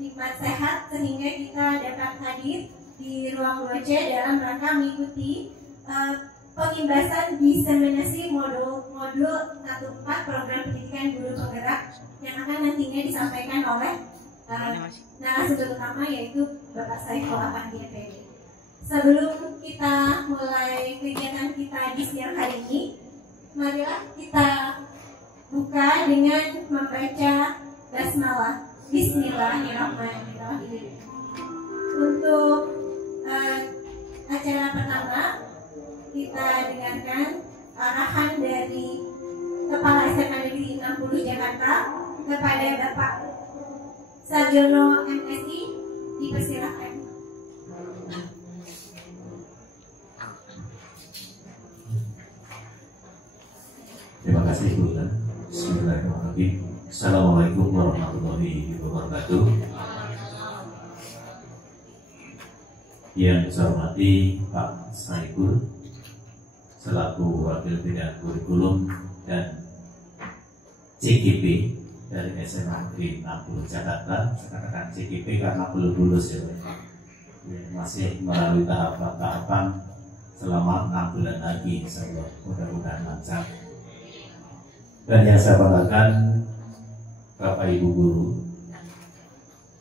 nikmat sehat sehingga kita dapat hadir di ruang 2C dalam rangka mengikuti pengimbasan diseminasi modul 14 program pendidikan guru penggerak yang akan nantinya disampaikan oleh narasumber utama yaitu Bapak Saiful Afandi FPD. Sebelum kita mulai kegiatan kita di siang hari ini, marilah kita buka dengan membaca basmalah. Bismillahirrahmanirrahim. Untuk acara pertama, kita dengarkan arahan dari Kepala SMA Negeri 60 Jakarta kepada Bapak Sarjono MSI. Dipersilakan. Terima kasih Bu. Bismillahirrahmanirrahim. Assalamualaikum warahmatullahi wabarakatuh. Yang saya hormati Pak Saiful selaku Wakil Bidang Kurikulum dan CGP dari SMA Negeri 60 Jakarta. Saya katakan CGP karena belum lulus ya, masih melalui tahapan-tahapan selama 6 bulan lagi, insyaallah mudah-mudahan lancar. Dan yang saya banggakan Bapak Ibu Guru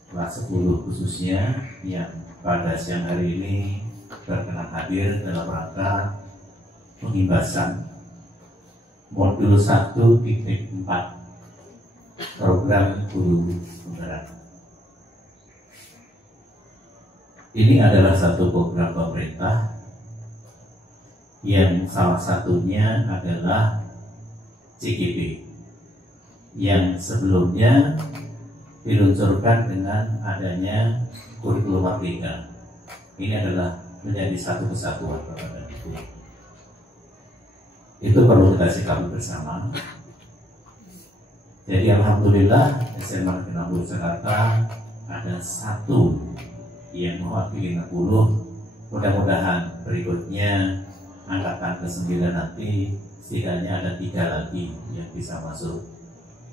kelas 10 khususnya yang pada siang hari ini berkenan hadir dalam rangka pengimbasan modul 1.4 program guru penggerak. Ini adalah satu program pemerintah yang salah satunya adalah CGP yang sebelumnya diluncurkan dengan adanya kurikulum merdeka. Ini adalah menjadi satu kesatuan Bapak dan Ibu. Itu perlu kita sikapi bersama. Jadi alhamdulillah SMA Negeri 60 Jakarta ada satu yang mewakili 60. Mudah-mudahan berikutnya angkatan ke-9 nanti setidaknya ada 3 lagi yang bisa masuk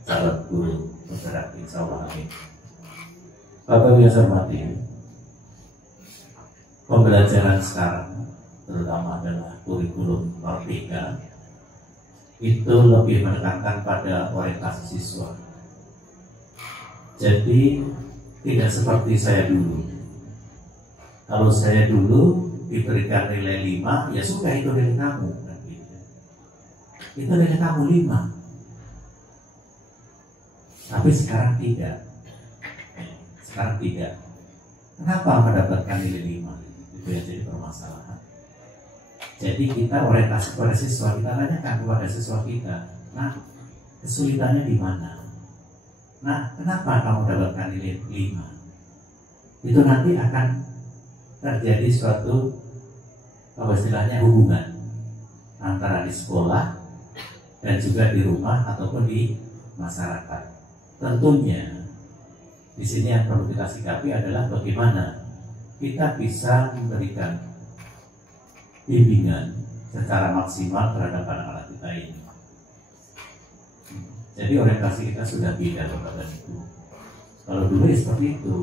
calon guru penggerak, insya Allah. Amin. Bapak Ibu yang saya hormati, pembelajaran sekarang terutama adalah kurikulum merdeka itu lebih menekankan pada orientasi siswa. Jadi tidak seperti saya dulu. Kalau saya dulu diberikan nilai 5, ya sudah itu nilai kamu. Itu nilai kamu 5. Tapi sekarang tidak. Sekarang tidak. Kenapa mendapatkan nilai 5? Itu yang jadi permasalahan. Jadi kita orientasi pada siswa, kita tanyakan kepada siswa kita, nah kesulitannya di mana? Nah, kenapa kamu mendapatkan nilai 5? Itu nanti akan terjadi suatu istilahnya hubungan antara di sekolah dan juga di rumah ataupun di masyarakat. Tentunya di sini yang perlu kita sikapi adalah bagaimana kita bisa memberikan bimbingan secara maksimal terhadap anak-anak kita ini. Jadi orientasi kita sudah beda Bapak dan Ibu. Kalau dulu ya seperti itu.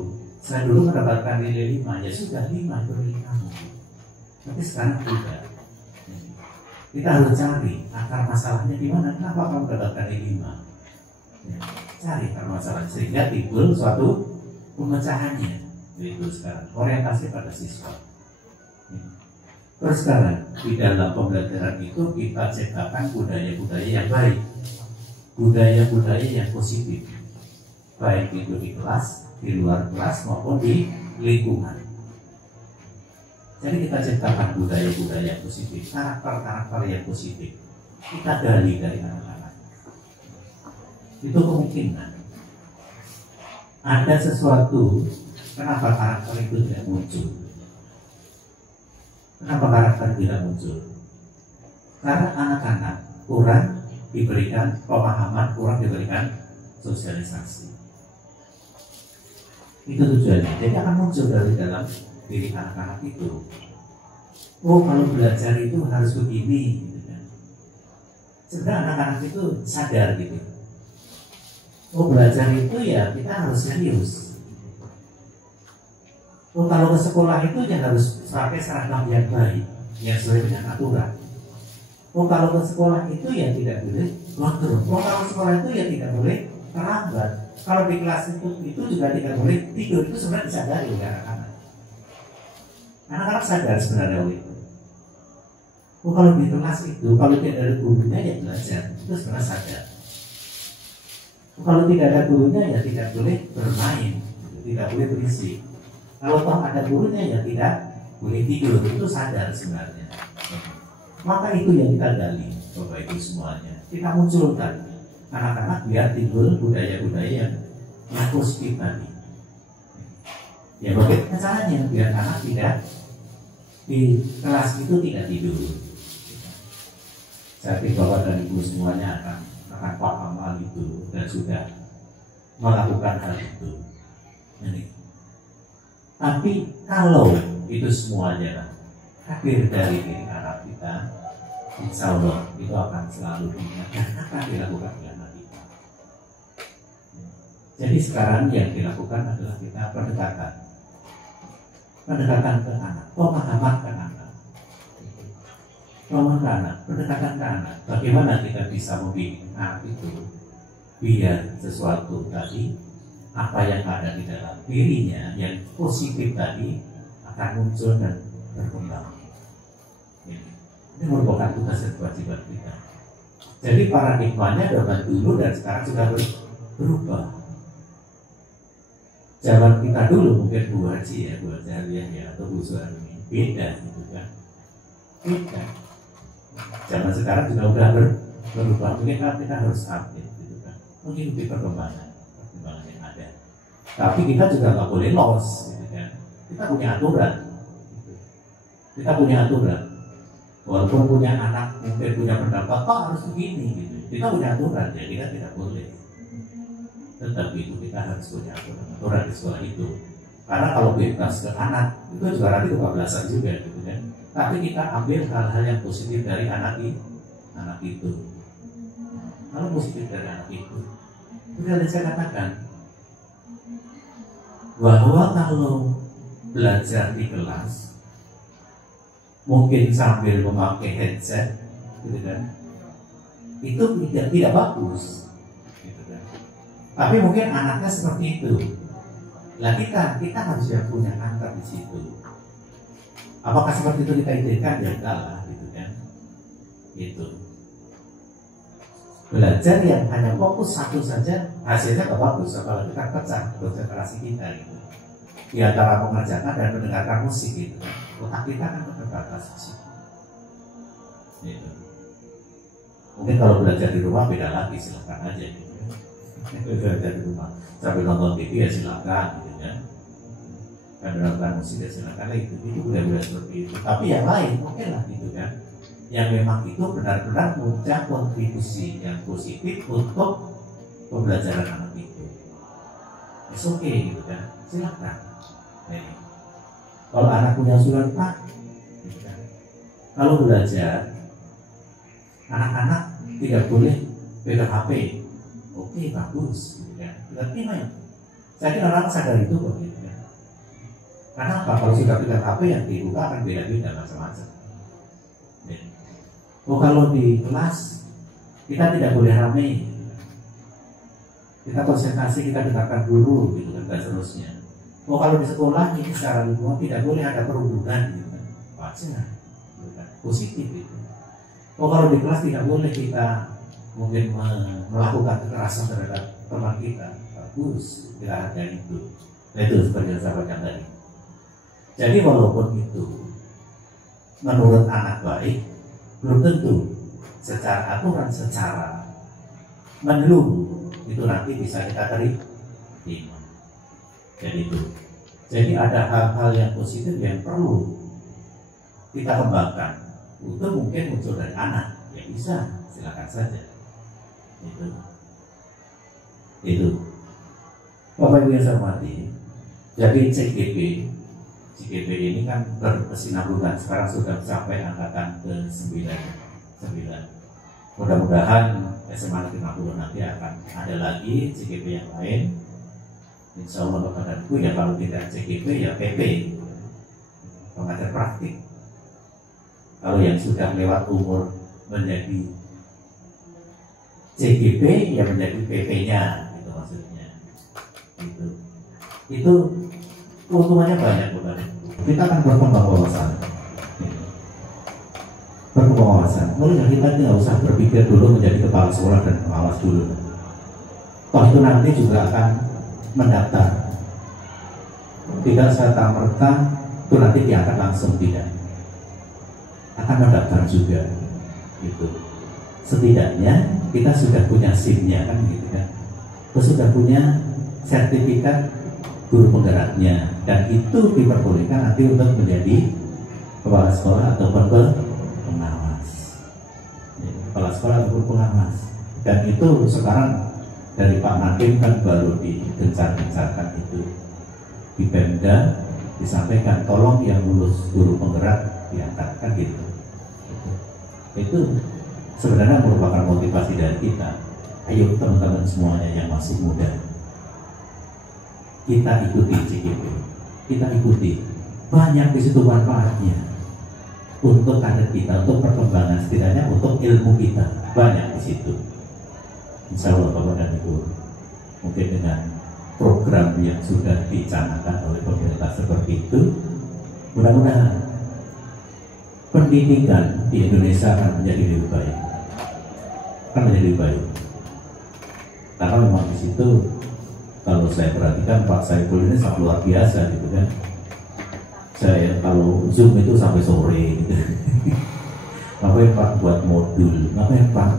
Saya dulu mendapatkan nilai 5, ya sudah 5 itu nilai kamu. Tapi sekarang tidak. Kita harus cari akar masalahnya di mana. Kenapa kamu mendapatkan nilai 5? Ya, cari akar masalahnya sehingga timbul suatu pemecahannya. Itu sekarang orientasi pada siswa. Terus sekarang di dalam pembelajaran itu kita ciptakan budaya-budaya yang baik, budaya-budaya yang positif, baik itu di kelas, di luar kelas maupun di lingkungan. Jadi kita ciptakan budaya-budaya yang positif, karakter-karakter yang positif. Kita gali dari anak-anak. Itu kemungkinan ada sesuatu. Kenapa karakter itu tidak muncul? Kenapa karakter tidak muncul? Karena anak-anak kurang diberikan pemahaman, kurang diberikan sosialisasi. Itu tujuannya. Jadi akan muncul dari dalam diri anak-anak itu. Oh, kalau belajar itu harus begini, gitu kan. Sebenarnya anak-anak itu sadar gitu. Oh, belajar itu ya kita harus serius. Oh, kalau ke sekolah itu ya harus pakai seragam yang baik, yang sesuai dengan aturan. Oh, kalau ke sekolah itu ya tidak boleh gondrong. Oh, kalau sekolah itu ya tidak boleh terlambat. Kalau di kelas itu juga tidak boleh tidur. Itu sebenarnya disadari oleh anak-anak. Anak-anak sadar sebenarnya oleh itu. Oh, kalau di kelas itu, kalau tidak ada gurunya ya belajar. Itu sebenarnya sadar. Oh, kalau tidak ada gurunya ya tidak boleh bermain, tidak boleh berisik. Kalau toh ada gurunya ya tidak boleh tidur. Itu sadar sebenarnya. Maka itu yang kita gali, Bapak Ibu semuanya. Kita munculkan anak-anak biar timbul budaya-budaya yang positif tadi. Ya bagaimana caranya biar anak tidak di kelas itu tidak tidur. Saya pikir Bapak dan Ibu semuanya akan paham hal itu dan sudah melakukan hal itu. Ini. Tapi kalau itu semuanya hadir dari diri anak kita, insya Allah itu akan selalu diingatkan akan dilakukan oleh anak kita. Jadi sekarang yang dilakukan adalah kita pendekatan ke anak, pemahaman ke anak, pendekatan ke anak. Bagaimana kita bisa membimbing anak itu biar sesuatu tadi apa yang ada di dalam dirinya yang positif tadi akan muncul dan berkembang. Ini merupakan tugas dan kewajiban kita. Jadi paradigmanya zaman dulu dan sekarang sudah berubah. Zaman kita dulu mungkin Bu Haji ya, Bu Haji ya, atau Bu Suami beda gitu kan. Beda. Zaman sekarang juga udah berubah. Mungkin kita harus update gitu kan. Mungkin lebih perkembangan yang ada. Tapi kita juga nggak boleh loss gitu kan. Kita punya aturan. Kita punya aturan. Walaupun punya anak mungkin punya pendapat, kok harus begini gitu. Kita punya aturan, ya kita tidak boleh. Tetapi itu kita harus punya aturan di sekolah itu. Karena kalau bebas ke anak itu juga nanti kebablasan juga gitu kan. Tapi kita ambil hal-hal yang positif dari anak itu. Kalau positif dari anak itu, sudah saya katakan bahwa kalau belajar di kelas mungkin sambil memakai headset, gitu kan? Itu tidak bagus, gitu kan? Tapi mungkin anaknya seperti itu. Lah kita harus yang punya antar di situ. Apakah seperti itu kita izinkan? Ya enggak lah, gitu kan? Itu belajar yang hanya fokus satu saja hasilnya nggak bagus, apalagi kita pecah konsentrasi kita gitu. Di antara mengerjakan dan mendengarkan musik gitu. Otak kita kan terbatas di situ. Gitu. Mungkin kalau belajar di rumah beda lagi, silakan aja gitu. Belajar di rumah sambil nonton TV ya silakan gitu kan. Sambil nonton musik ya silakan lah itu boleh seperti itu. Tapi yang lain mungkin lah gitu kan. Yang memang itu benar-benar punya kontribusi yang positif untuk pembelajaran anak itu. It's okay gitu kan. Silakan. Nah, kalau anak punya usulan Pak, gitu kan. Kalau belajar anak-anak tidak boleh pegang HP. Oke, bagus gitu kan. Tapi memang saya kira orang sadar itu kok gitu kan. Karena apa? Kalau sudah pegang HP yang dibuka akan beda-beda macam-macam. Oh, kalau di kelas kita tidak boleh ramai. Kita konsentrasi, kita dengarkan guru gitu kan, dan seterusnya. Oh, kalau di sekolah ini secara lingkungan tidak boleh ada perundungan gitu kan. Wajar, gitu kan. Positif itu. Oh, kalau di kelas tidak boleh kita mungkin melakukan kekerasan terhadap teman kita. Bagus, kita hargai itu. Nah, itu seperti yang saya baca tadi. Jadi walaupun itu menurut anak baik, belum tentu secara aturan, secara menyeluruh itu nanti bisa kita terima. Jadi ada hal-hal yang positif yang perlu kita kembangkan. Itu mungkin muncul dari anak, ya bisa, silakan saja. Itu. Bapak Ibu yang saya hormati, jadi CGP ini kan berkesinambungan, sekarang sudah mencapai angkatan ke-9. Mudah-mudahan SMA Negeri 50 nanti akan ada lagi CGP yang lain. Insya Allah kepadaku ya kalau tidak CGP ya PP, pengajar praktik. Kalau yang sudah lewat umur menjadi CGP ya menjadi PP-nya, itu maksudnya. Itu keuntungannya banyak bukan? Kita akan berkembang wawasan. Berkembang wawasan. Mulai kita nggak usah berpikir dulu menjadi kepala sekolah dan pengawas dulu. Toh itu nanti juga akan mendaftar. Tidak serta-merta itu nanti diangkat langsung, tidak. Akan mendaftar juga. Gitu. Setidaknya kita sudah punya SIM-nya kan gitu kan. Kita sudah punya sertifikat guru penggeraknya, dan itu diperbolehkan nanti untuk menjadi kepala sekolah ataupun pengawas, kepala sekolah ataupun pengawas. Dan itu sekarang dari Pak Nadiem kan baru digencar-gencarkan itu di Pemda, disampaikan tolong yang lulus guru penggerak diangkatkan gitu. Itu sebenarnya merupakan motivasi dari kita. Ayo teman-teman semuanya yang masih muda, kita ikuti CGP, kita ikuti, banyak di situ manfaatnya untuk kader kita, untuk perkembangan, setidaknya untuk ilmu kita, banyak di situ. Insya Allah Bapak dan Ibu, mungkin dengan program yang sudah dicanangkan oleh pemerintah seperti itu, mudah-mudahan pendidikan di Indonesia akan menjadi lebih baik, akan menjadi lebih baik. Karena memang di situ, kalau saya perhatikan Pak Saiful ini sangat luar biasa gitu kan. Saya kalau Zoom itu sampai sore gitu. Ngapain Pak buat modul, ngapain Pak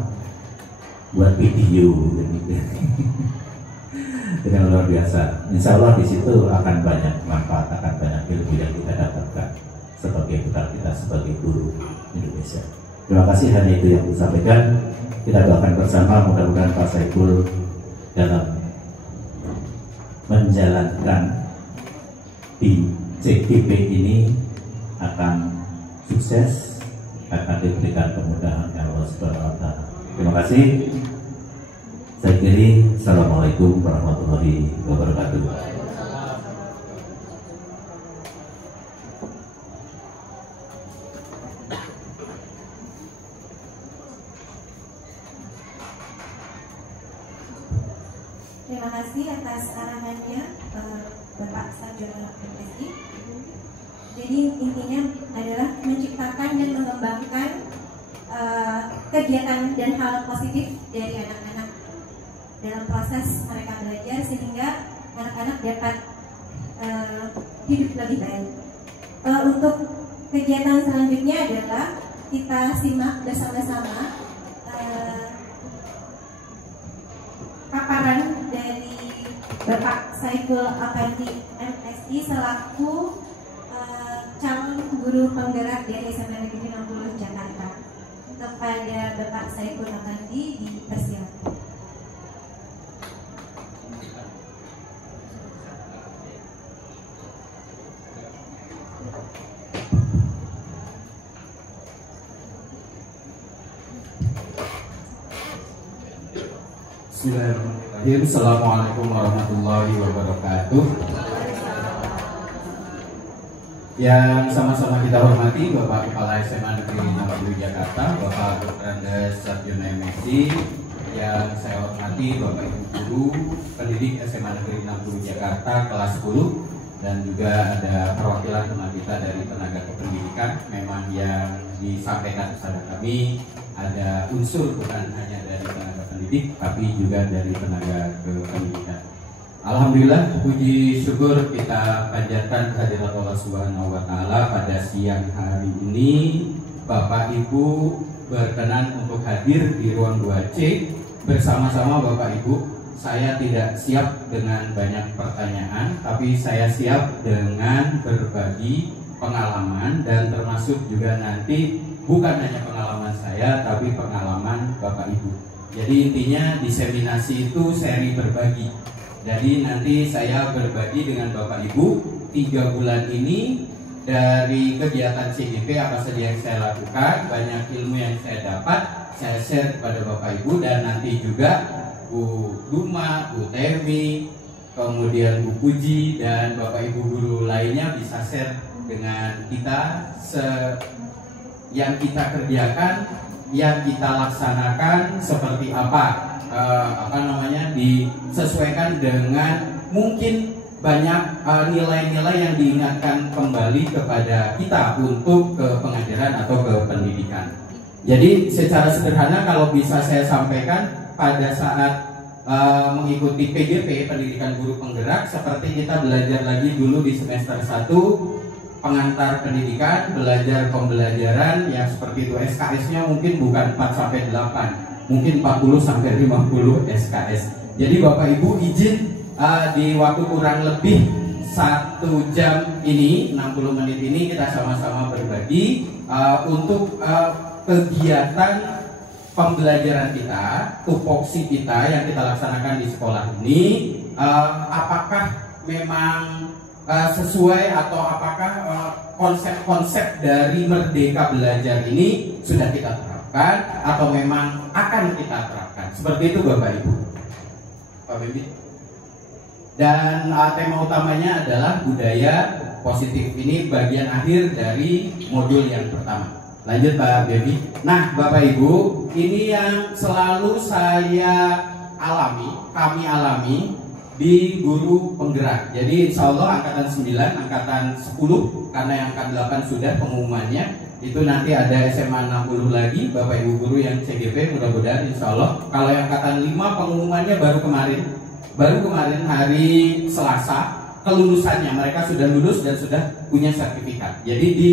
buat video gitu. Dengan luar biasa. Insya Allah di situ akan banyak manfaat, akan banyak ilmu yang kita dapatkan sebagai bekal kita sebagai guru Indonesia. Terima kasih, hanya itu yang saya sampaikan. Kita doakan bersama, mudah-mudahan Pak Saiful dalam menjalankan di CGP ini akan sukses, akan diberikan kemudahan oleh Allah Subhanahu wa Ta'ala. Terima kasih. Saya kiri, assalamualaikum warahmatullahi wabarakatuh. Terima kasih atas arahannya Bapak Sarjana MSI. Jadi intinya adalah menciptakan dan mengembangkan kegiatan dan hal positif dari anak-anak dalam proses mereka belajar, sehingga anak-anak dapat hidup lebih baik. Untuk kegiatan selanjutnya adalah kita simak bersama-sama paparan dari Bapak Saiful Afandi MSI selaku calon guru penggerak dari SMA Negeri 60 Jakarta. Kepada Bapak Saiful Afandi dipersilakan. Bismillahirrahmanirrahim. Assalamualaikum warahmatullahi wabarakatuh. Yang sama-sama kita hormati Bapak Kepala SMA Negeri 60 Jakarta, Bapak Dr. Andes Sarjana MSI. Yang saya hormati Bapak Ibu Guru pendidik SMA Negeri 60 Jakarta kelas 10, dan juga ada perwakilan teman kita dari tenaga kependidikan. Memang yang disampaikan kepada kami ada unsur bukan hanya dari tenaga pendidik, tapi juga dari tenaga kependidikan. Alhamdulillah, puji syukur kita panjatkan kehadirat Allah Subhanahu wa Ta'ala pada siang hari ini. Bapak Ibu berkenan untuk hadir di ruang 2C bersama-sama Bapak Ibu. Saya tidak siap dengan banyak pertanyaan, tapi saya siap dengan berbagi pengalaman, dan termasuk juga nanti bukan hanya pengalaman saya, tapi pengalaman Bapak Ibu. Jadi intinya diseminasi itu seri berbagi. Jadi nanti saya berbagi dengan Bapak Ibu 3 bulan ini dari kegiatan CGP apa saja yang saya lakukan, banyak ilmu yang saya dapat, saya share kepada Bapak Ibu, dan nanti juga Bu Duma, Bu Temi, kemudian Bu Puji dan Bapak Ibu guru lainnya bisa share dengan kita yang kita kerjakan, yang kita laksanakan seperti apa disesuaikan dengan mungkin banyak nilai-nilai yang diingatkan kembali kepada kita untuk ke pengajaran atau ke pendidikan. Jadi secara sederhana kalau bisa saya sampaikan, pada saat mengikuti PGP Pendidikan Guru Penggerak, seperti kita belajar lagi dulu di semester 1 pengantar pendidikan, belajar pembelajaran yang seperti itu, SKS-nya mungkin bukan 4-8, mungkin 40-50 SKS. Jadi Bapak Ibu izin di waktu kurang lebih 1 jam ini, 60 menit ini kita sama-sama berbagi untuk kegiatan pembelajaran kita, tupoksi kita yang kita laksanakan di sekolah ini, apakah memang sesuai atau apakah konsep-konsep dari Merdeka Belajar ini sudah kita terapkan atau memang akan kita terapkan. Seperti itu Bapak Ibu. Pak Bibi. Dan tema utamanya adalah budaya positif. Ini bagian akhir dari modul yang pertama. Lanjut Pak Bibi. Nah Bapak Ibu, ini yang selalu kami alami di guru penggerak. Jadi insya Allah angkatan 9, angkatan 10, karena yang angkatan 8 sudah pengumumannya. Itu nanti ada SMA 60 lagi, Bapak Ibu guru yang CGP mudah-mudahan insya Allah. Kalau yang angkatan 5 pengumumannya baru kemarin hari Selasa, kelulusannya mereka sudah lulus dan sudah punya sertifikat. Jadi di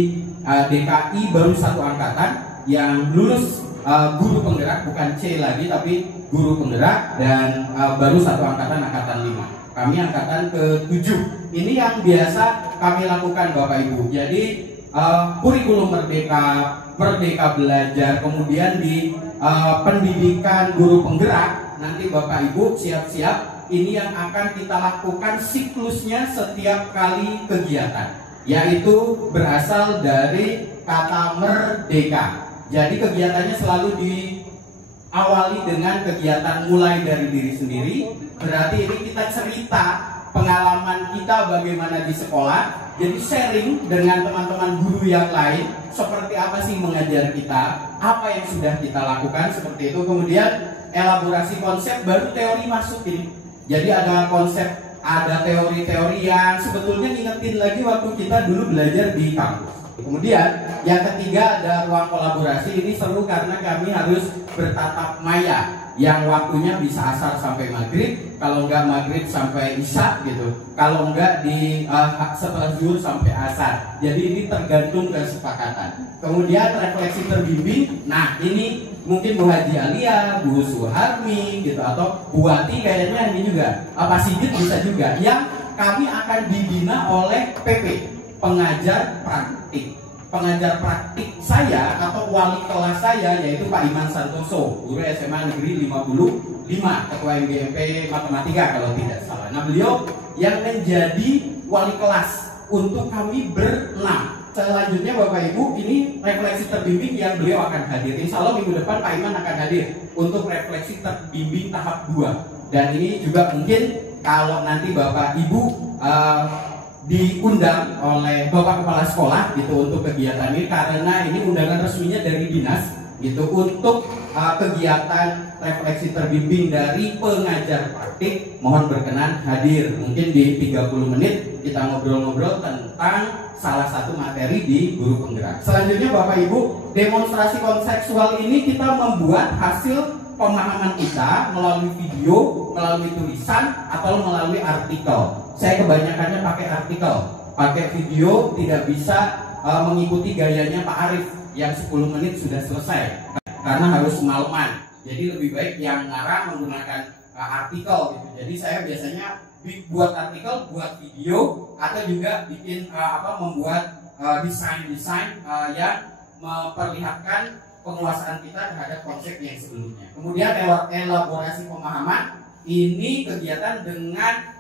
DKI baru 1 angkatan yang lulus guru penggerak, bukan C lagi tapi guru penggerak, dan baru 1 angkatan 5. Kami angkatan ke-7. Ini yang biasa kami lakukan Bapak Ibu. Jadi kurikulum Merdeka Belajar, kemudian di pendidikan guru penggerak, nanti Bapak Ibu siap-siap, ini yang akan kita lakukan siklusnya setiap kali kegiatan, yaitu berasal dari kata merdeka. Jadi kegiatannya selalu diawali dengan kegiatan mulai dari diri sendiri. Berarti ini kita cerita pengalaman kita bagaimana di sekolah. Jadi sharing dengan teman-teman guru yang lain, seperti apa sih mengajar kita, apa yang sudah kita lakukan, seperti itu. Kemudian elaborasi konsep, baru teori masuk ini. Jadi ada konsep, ada teori-teori yang sebetulnya ngingetin lagi waktu kita dulu belajar di kampus. Kemudian yang ketiga ada ruang kolaborasi. Ini seru karena kami harus bertatap maya, yang waktunya bisa asar sampai maghrib, kalau enggak maghrib sampai isya gitu, kalau enggak di setelah zuhur sampai asar. Jadi ini tergantung kesepakatan. Kemudian refleksi terbimbing. Nah ini mungkin Bu Haji Alia, Bu Suharmi gitu, atau Bu Wati kayaknya ini juga, Pak Sigit bisa juga, yang kami akan dibina oleh PP, pengajar praktik. Pengajar praktik saya atau wali kelas saya yaitu Pak Iman Santoso, guru SMA Negeri 55, Ketua MGMP Matematika kalau tidak salah. Nah beliau yang menjadi wali kelas untuk kami berenam. Selanjutnya Bapak Ibu, ini refleksi terbimbing yang beliau akan hadir. Insya Allah minggu depan Pak Iman akan hadir untuk refleksi terbimbing tahap 2. Dan ini juga mungkin kalau nanti Bapak Ibu diundang oleh Bapak Kepala Sekolah gitu untuk kegiatan ini, karena ini undangan resminya dari dinas gitu untuk kegiatan refleksi terbimbing dari pengajar praktik. Mohon berkenan hadir, mungkin di 30 menit kita ngobrol-ngobrol tentang salah satu materi di guru penggerak. Selanjutnya Bapak Ibu, demonstrasi konseptual ini kita membuat hasil pemahaman kita melalui video, melalui tulisan, atau melalui artikel. Saya kebanyakannya pakai artikel, pakai video tidak bisa mengikuti gayanya Pak Arif yang 10 menit sudah selesai karena harus semalaman. Jadi lebih baik yang ngarang menggunakan artikel gitu. Jadi saya biasanya buat artikel, buat video, atau juga bikin membuat desain-desain yang memperlihatkan penguasaan kita terhadap konsep yang sebelumnya. Kemudian elaborasi pemahaman, ini kegiatan dengan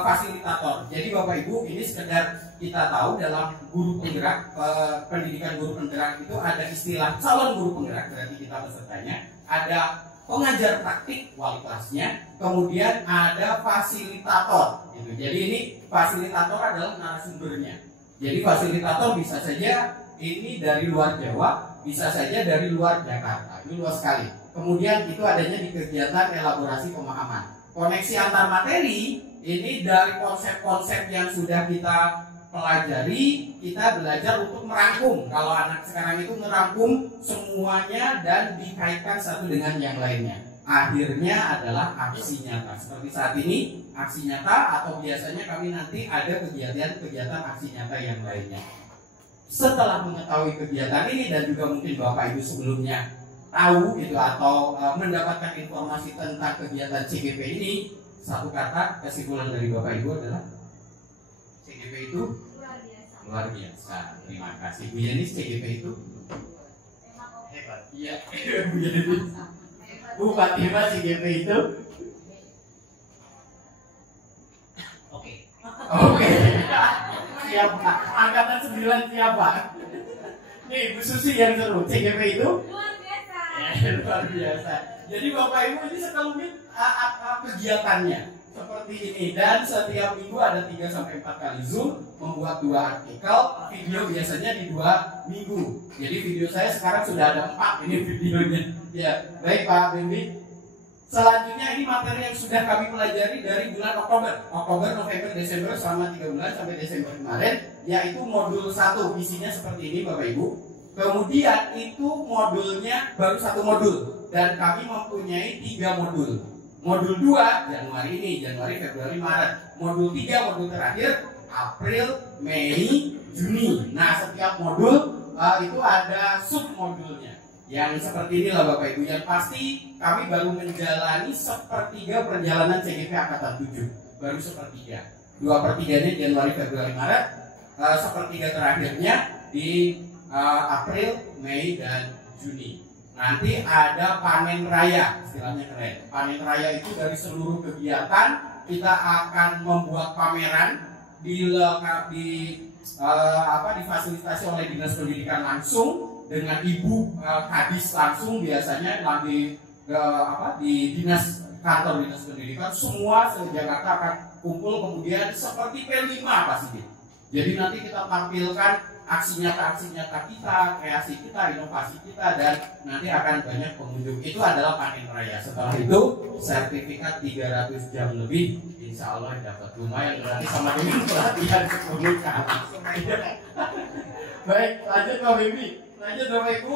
fasilitator. Jadi Bapak Ibu, ini sekedar kita tahu dalam guru penggerak, pendidikan guru penggerak itu ada istilah calon guru penggerak, berarti kita pesertanya. Ada pengajar praktik wali kelasnya, kemudian ada fasilitator gitu. Jadi ini fasilitator adalah narasumbernya. Jadi fasilitator bisa saja ini dari luar Jawa, bisa saja dari luar Jakarta. Ini luas sekali. Kemudian itu adanya di kegiatan elaborasi pemahaman. Koneksi antar materi ini dari konsep-konsep yang sudah kita pelajari, kita belajar untuk merangkum. Kalau anak sekarang itu merangkum semuanya dan dikaitkan satu dengan yang lainnya. Akhirnya adalah aksi nyata. Seperti saat ini aksi nyata, atau biasanya kami nanti ada kegiatan-kegiatan aksi nyata yang lainnya. Setelah mengetahui kegiatan ini dan juga mungkin Bapak Ibu sebelumnya tahu gitu atau mendapatkan informasi tentang kegiatan CGP ini, satu kata kesimpulan dari Bapak Ibu adalah CGP itu luar biasa. Terima kasih Bu Yeni. CGP itu hebat. Iya, Bu Yeni. Bu Fatimah, CGP itu oke. Siapa? Angkatan 9 siapa? Nih Bu Susi yang seru. CGP itu luar biasa. Luar biasa. Jadi Bapak Ibu ini sekelumit kegiatannya seperti ini, dan setiap minggu ada 3-4 kali Zoom, membuat 2 artikel, video biasanya di 2 minggu. Jadi video saya sekarang sudah ada 4 ini videonya. Ya, baik Pak Bimbi. Selanjutnya ini materi yang sudah kami pelajari dari bulan Oktober, November, Desember, selama 3 bulan sampai Desember kemarin, yaitu modul 1. Isinya seperti ini Bapak Ibu. Kemudian itu modulnya baru 1 modul, dan kami mempunyai 3 modul. Modul 2 Januari ini, Januari, Februari, Maret. Modul 3, modul terakhir April, Mei, Juni. Nah, setiap modul itu ada submodulnya. Yang seperti inilah Bapak Ibu. Yang pasti kami baru menjalani 1/3 perjalanan CGP Angkatan 7. Baru 1/3. 2/3-nya Januari, Februari, Maret. 1/3 terakhirnya di April, Mei, dan Juni. Nanti ada panen raya, istilahnya keren. Panen raya itu dari seluruh kegiatan kita akan membuat pameran difasilitasi oleh Dinas Pendidikan langsung dengan Ibu Kadis langsung, biasanya di Dinas Kantor Dinas Pendidikan. Semua se-Jakarta akan kumpul, kemudian seperti P5 pasti. Jadi nanti kita tampilkan aksi nyata kita, kreasi kita, inovasi kita, dan nanti akan banyak pengunjung. Itu adalah panen raya. Setelah itu sertifikat 300 jam lebih, insya Allah dapat. Lumayan berarti sama dengan pelatihan 10 kali. Baik, lanjut Pak Bibi. Lanjut Bapak Ibu.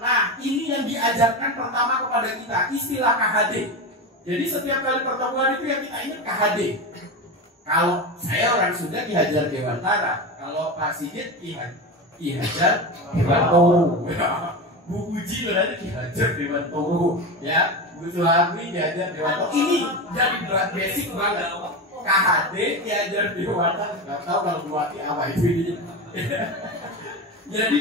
Nah, ini yang diajarkan pertama kepada kita, istilah KHD. Jadi setiap kali pertemuan itu yang kita ingat KHD. Kalau saya orang Sunda, Ki Hajar Dewantara. Kalau Pak Sigit, Ki Hajar Dewantoro. Bu Puji berarti Ki Hajar Dewantoro. Ya, Bu Suharni Ki Hajar Dewantoro. Ini jadi basic banget. KHD Ki Hajar Dewantara. Nggak tahu kalau Bu Wati apa itu ini. Jadi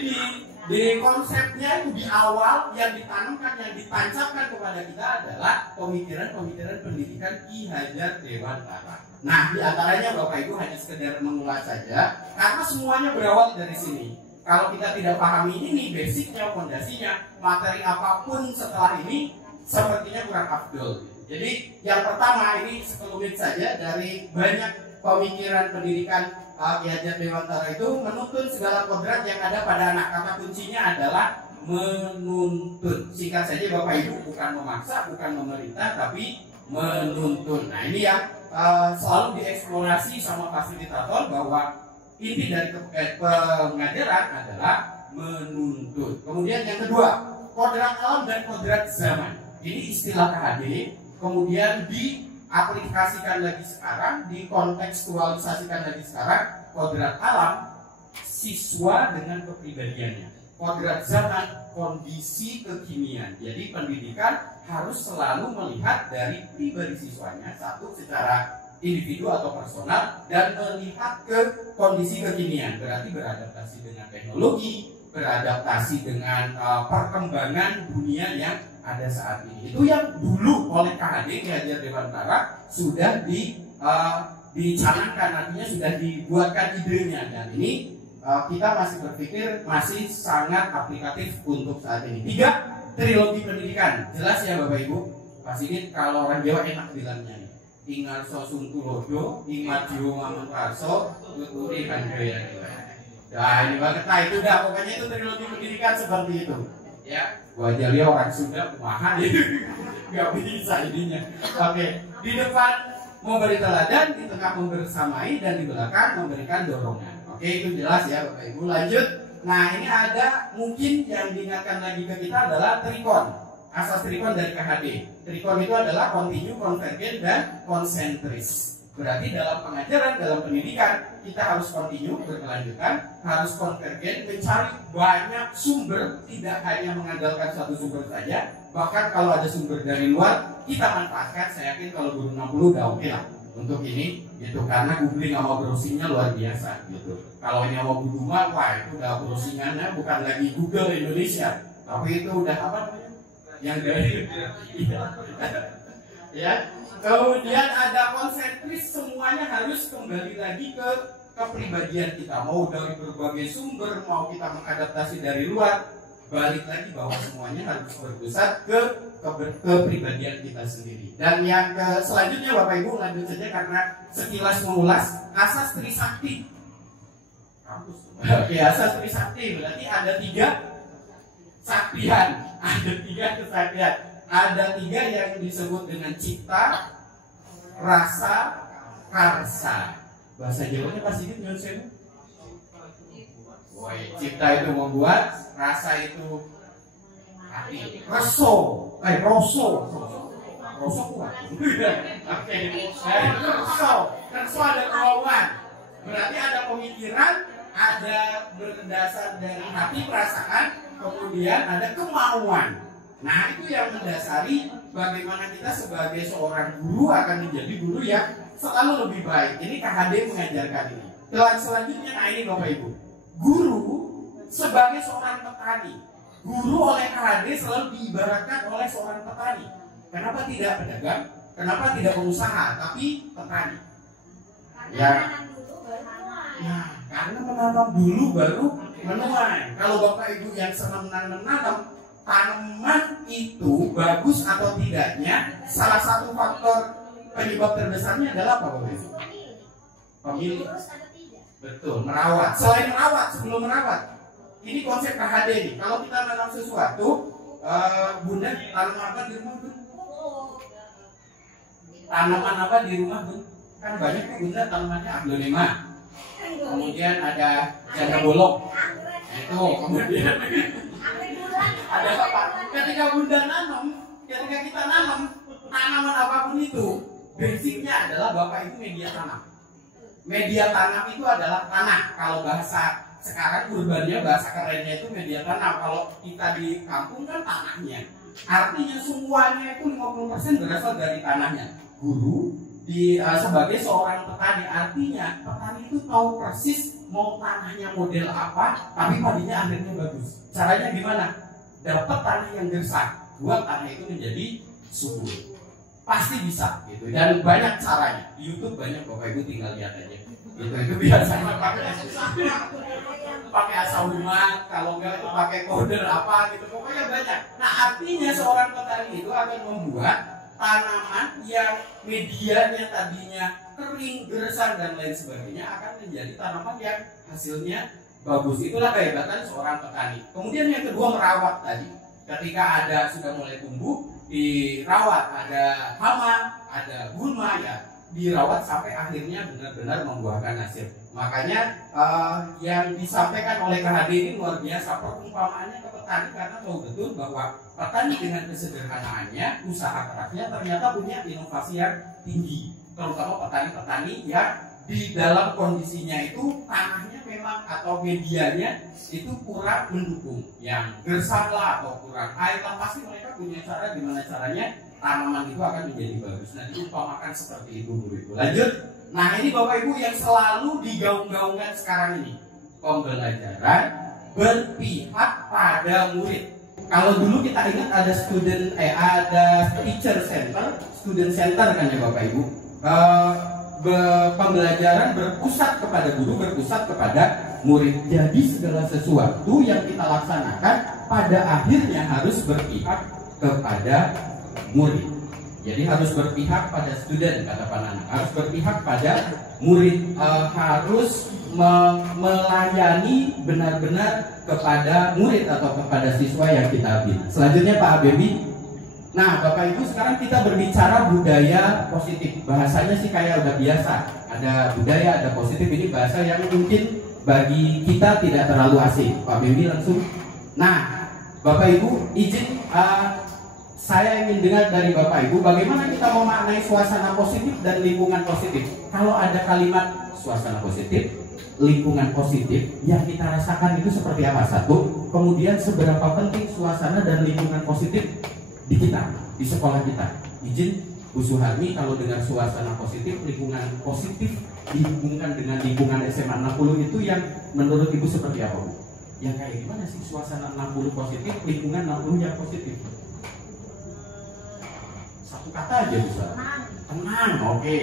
di konsepnya itu di awal yang ditanamkan, yang ditancapkan kepada kita adalah pemikiran-pemikiran pendidikan Ki Hajar Dewantara. Nah, di antaranya Bapak Ibu hanya sekedar mengulas saja, karena semuanya berawal dari sini. Kalau kita tidak pahami ini, basicnya, fondasinya, materi apapun setelah ini sepertinya kurang afdol. Jadi yang pertama ini sekelumit saja dari banyak pemikiran pendidikan Ki Hajar Dewantara itu menuntun segala kodrat yang ada pada anak. Kata kuncinya adalah menuntun. Singkat saja Bapak Ibu, bukan memaksa, bukan memerintah, tapi menuntun. Nah, ini yang selalu dieksplorasi sama fasilitator, bahwa inti dari pengajaran adalah menuntun. Kemudian yang kedua, kodrat alam dan kodrat zaman. Ini istilah KHD, kemudian diaplikasikan lagi sekarang, dikontekstualisasikan lagi sekarang. Kodrat alam, siswa dengan kepribadiannya. Kodrat zaman, kondisi kekinian. Jadi pendidikan harus selalu melihat dari pribadi siswanya, satu secara individu atau personal, dan melihat ke kondisi kekinian. Berarti beradaptasi dengan teknologi, beradaptasi dengan perkembangan dunia yang ada saat ini. Itu yang dulu oleh KHD Ki Hajar Dewantara sudah dicanangkan, artinya sudah dibuatkan idenya, dan ini kita masih berpikir masih sangat aplikatif untuk saat ini. 3, trilogi pendidikan. Jelas ya Bapak Ibu? Pas ini kalau orang Jawa enak bilangnya nih. Ingarso Sungkulodo, Ingadio Mamantarso, Tuturi Handoya. Nah ini banget, nah itu dah pokoknya itu trilogi pendidikan seperti itu. Ya, gua aja lihat orang Sunda kumaha gitu. Gak bisa ininya. Oke, di depan memberi teladan, di tengah membersamai, dan di belakang memberikan dorongan. Oke, itu jelas ya Bapak Ibu. Lanjut. Nah ini ada mungkin yang diingatkan lagi ke kita adalah trikon. Asas trikon dari KHD. Trikon itu adalah kontinu, konvergen, dan konsentris. Berarti dalam pengajaran, dalam pendidikan, kita harus kontinu, berkelanjutan, harus konvergen, mencari banyak sumber, tidak hanya mengandalkan satu sumber saja. Bahkan kalau ada sumber dari luar, kita manfaatkan. Saya yakin kalau guru 60 udah oke lah untuk ini, gitu. Karena googling sama browsingnya luar biasa, gitu. Kalau ini mau Google, wah itu udah browsingannya bukan lagi Google Indonesia, tapi itu udah apa namanya? Yang dari ya. Kemudian ada konsentris, semuanya harus kembali lagi ke kepribadian kita. Mau dari berbagai sumber, mau kita mengadaptasi dari luar, balik lagi bahwa semuanya harus berpusat ke kepribadian kita sendiri. Dan yang selanjutnya Bapak Ibu lanjut saja karena sekilas mengulas asas Trisakti. Oke, asas Trisakti berarti ada 3 saktian, ada 3 kesaktian. Ada 3 yang disebut dengan cipta, rasa, karsa. Bahasa Jawanya pasti gitu, nyun sewu. Woi, cipta itu membuat, rasa itu hati. Roso kuat. Oke, kerso ada kemauan. Berarti ada pemikiran, ada berdasar dari hati, perasaan, kemudian ada kemauan. Nah itu yang mendasari bagaimana kita sebagai seorang guru akan menjadi guru yang selalu lebih baik. Ini KHD mengajarkan ini. Selanjutnya, nah ini Bapak Ibu, guru sebagai seorang petani, guru oleh KHD selalu diibaratkan oleh seorang petani. Kenapa tidak pedagang? Kenapa tidak pengusaha? Tapi petani. Ya, karena menanam dulu baru menuai. Kalau Bapak Ibu yang senang menanam, tanaman itu bagus atau tidaknya, salah satu faktor penyebab terbesarnya adalah apa Bapak Ibu? Pemilih. Betul, merawat. Selain merawat, sebelum merawat, ini konsep KHD nih. Kalau kita menanam sesuatu, Bunda tanam apa di rumah Bun? Tanaman apa di rumah Bun? Kan banyak tuh Bunda tanamannya aglonema. Kemudian ada janda bolong. Itu kemudian ada apa? Ketika Bunda nanam, ketika kita nanam tanaman apapun itu, basicnya adalah Bapak Ibu media tanam. Media tanam itu adalah tanah. Kalau bahasa sekarang urbannya, bahasa kerennya itu media tanam. Kalau kita di kampung kan tanahnya. Artinya semuanya itu 50% berasal dari tanahnya. Guru sebagai seorang petani, artinya petani itu tahu persis mau tanahnya model apa, tapi padinya akhirnya bagus. Caranya gimana? Dapat tanah yang gersang, buat tanah itu menjadi subur. Pasti bisa gitu. Dan banyak caranya. Di YouTube banyak, Bapak Ibu tinggal lihat aja. Itu biasanya pakai asal rumah, kalau enggak itu pakai powder apa gitu. Pokoknya banyak. Nah, artinya seorang petani itu akan membuat tanaman yang medianya tadinya kering, gersang dan lain sebagainya akan menjadi tanaman yang hasilnya bagus. Itulah kehebatan seorang petani. Kemudian yang kedua, merawat tadi. Ketika ada sudah mulai tumbuh, dirawat, ada hama, ada gulma, ya dirawat sampai akhirnya benar-benar membuahkan hasil. Makanya yang disampaikan oleh KHD ini luar biasa, perumpamaannya ke petani, karena tahu betul bahwa petani dengan kesederhanaannya, usaha kerasnya ternyata punya inovasi yang tinggi. Terutama petani-petani yang di dalam kondisinya itu tanahnya memang atau medianya itu kurang mendukung, yang gersang lah atau kurang air lah, pasti mereka punya cara gimana caranya tanaman itu akan menjadi bagus. Nah, diumpamakan seperti itu dulu itu. Lanjut. Nah, ini Bapak Ibu yang selalu digaung-gaungkan sekarang ini, pembelajaran berpihak pada murid. Kalau dulu kita ingat ada ada teacher center, student center kan ya Bapak Ibu. Pembelajaran berpusat kepada guru, berpusat kepada murid. Jadi segala sesuatu yang kita laksanakan pada akhirnya harus berpihak kepada murid. Jadi harus berpihak pada student, kata Pak Nana, harus berpihak pada murid, harus melayani benar-benar kepada murid atau kepada siswa yang kita bina. Selanjutnya Pak Abebi. Nah, Bapak Ibu, sekarang kita berbicara budaya positif. Bahasanya sih kayak udah biasa. Ada budaya, ada positif. Ini bahasa yang mungkin bagi kita tidak terlalu asing. Pak Abebi langsung. Nah, Bapak Ibu, izin saya ingin dengar dari Bapak Ibu bagaimana kita memaknai suasana positif dan lingkungan positif. Kalau ada kalimat suasana positif, lingkungan positif, yang kita rasakan itu seperti apa? Satu, kemudian seberapa penting suasana dan lingkungan positif di kita, di sekolah kita. Izin Bu Suharmi, kalau dengan suasana positif, lingkungan positif dihubungkan dengan lingkungan SMA 60 itu yang menurut Ibu seperti apa, Bu? Yang kayak gimana sih suasana 60 positif, lingkungan 60 yang positif? Satu kata aja bisa. Tenang, oke.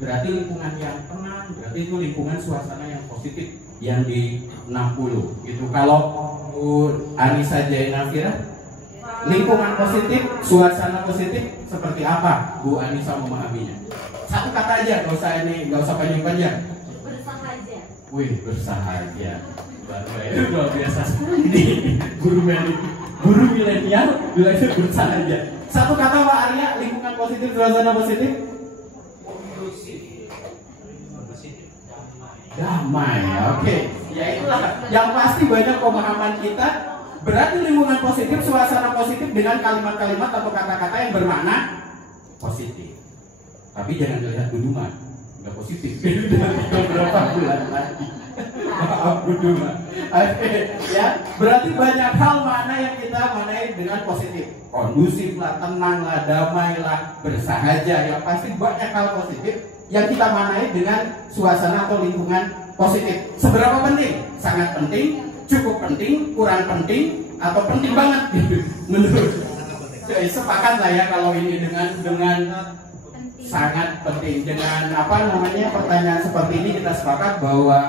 Berarti lingkungan yang tenang, berarti itu lingkungan suasana yang positif yang di 60 gitu. Kalau Bu Anissa Jainafira, lingkungan positif, suasana positif seperti apa Bu Anissa memahaminya? Satu kata aja, nggak usah ini, nggak usah panjang-panjang. Bersahaja. Wih, bersahaja. Luar biasa sekali. Guru milenial belajar bersahaja. Satu kata Pak Arya, lingkungan positif, suasana positif. Damai, oke. Ya itulah yang pasti banyak pemahaman kita. Berarti lingkungan positif, suasana positif dengan kalimat-kalimat atau kata-kata yang bermakna positif. Tapi jangan dilihat Buduman, nggak positif. Beberapa bulan lagi. Maaf Buduman. Oke, ya. Berarti banyak hal makna yang kita maknai dengan positif. Kondusif lah, tenang lah, damai lah, bersahaja. Yang pasti banyak hal positif yang kita maknai dengan suasana atau lingkungan positif. Seberapa penting? Sangat penting, cukup penting, kurang penting, atau penting banget menurut. Sepakat lah ya kalau ini dengan sangat penting. Dengan apa namanya pertanyaan seperti ini kita sepakat bahwa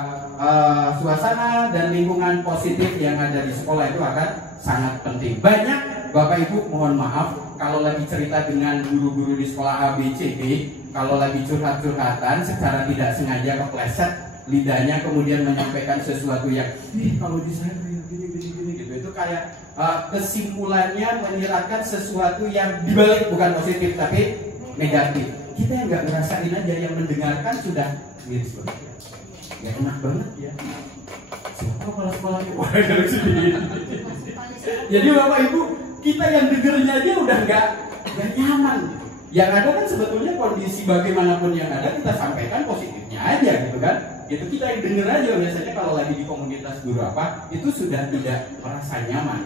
suasana dan lingkungan positif yang ada di sekolah itu akan sangat penting. Banyak Bapak Ibu mohon maaf kalau lagi cerita dengan guru-guru di sekolah A, B, C, D, kalau lagi curhat-curhatan secara tidak sengaja kepleset lidahnya kemudian menyampaikan sesuatu yang kalau di saya gini gitu, itu kayak kesimpulannya menyiratkan sesuatu yang dibalik bukan positif tapi negatif. Kita yang nggak ngerasain aja, yang mendengarkan sudah miris banget. Ya enak banget ya. Siapa kepala sekolahnya? Wah, jadi Bapak Ibu, kita yang dengernya aja udah nggak nyaman. Yang ada kan sebetulnya kondisi bagaimanapun yang ada kita sampaikan positifnya aja gitu kan. Gitu kita yang denger aja biasanya kalau lagi di komunitas guru apa itu sudah tidak merasa nyaman.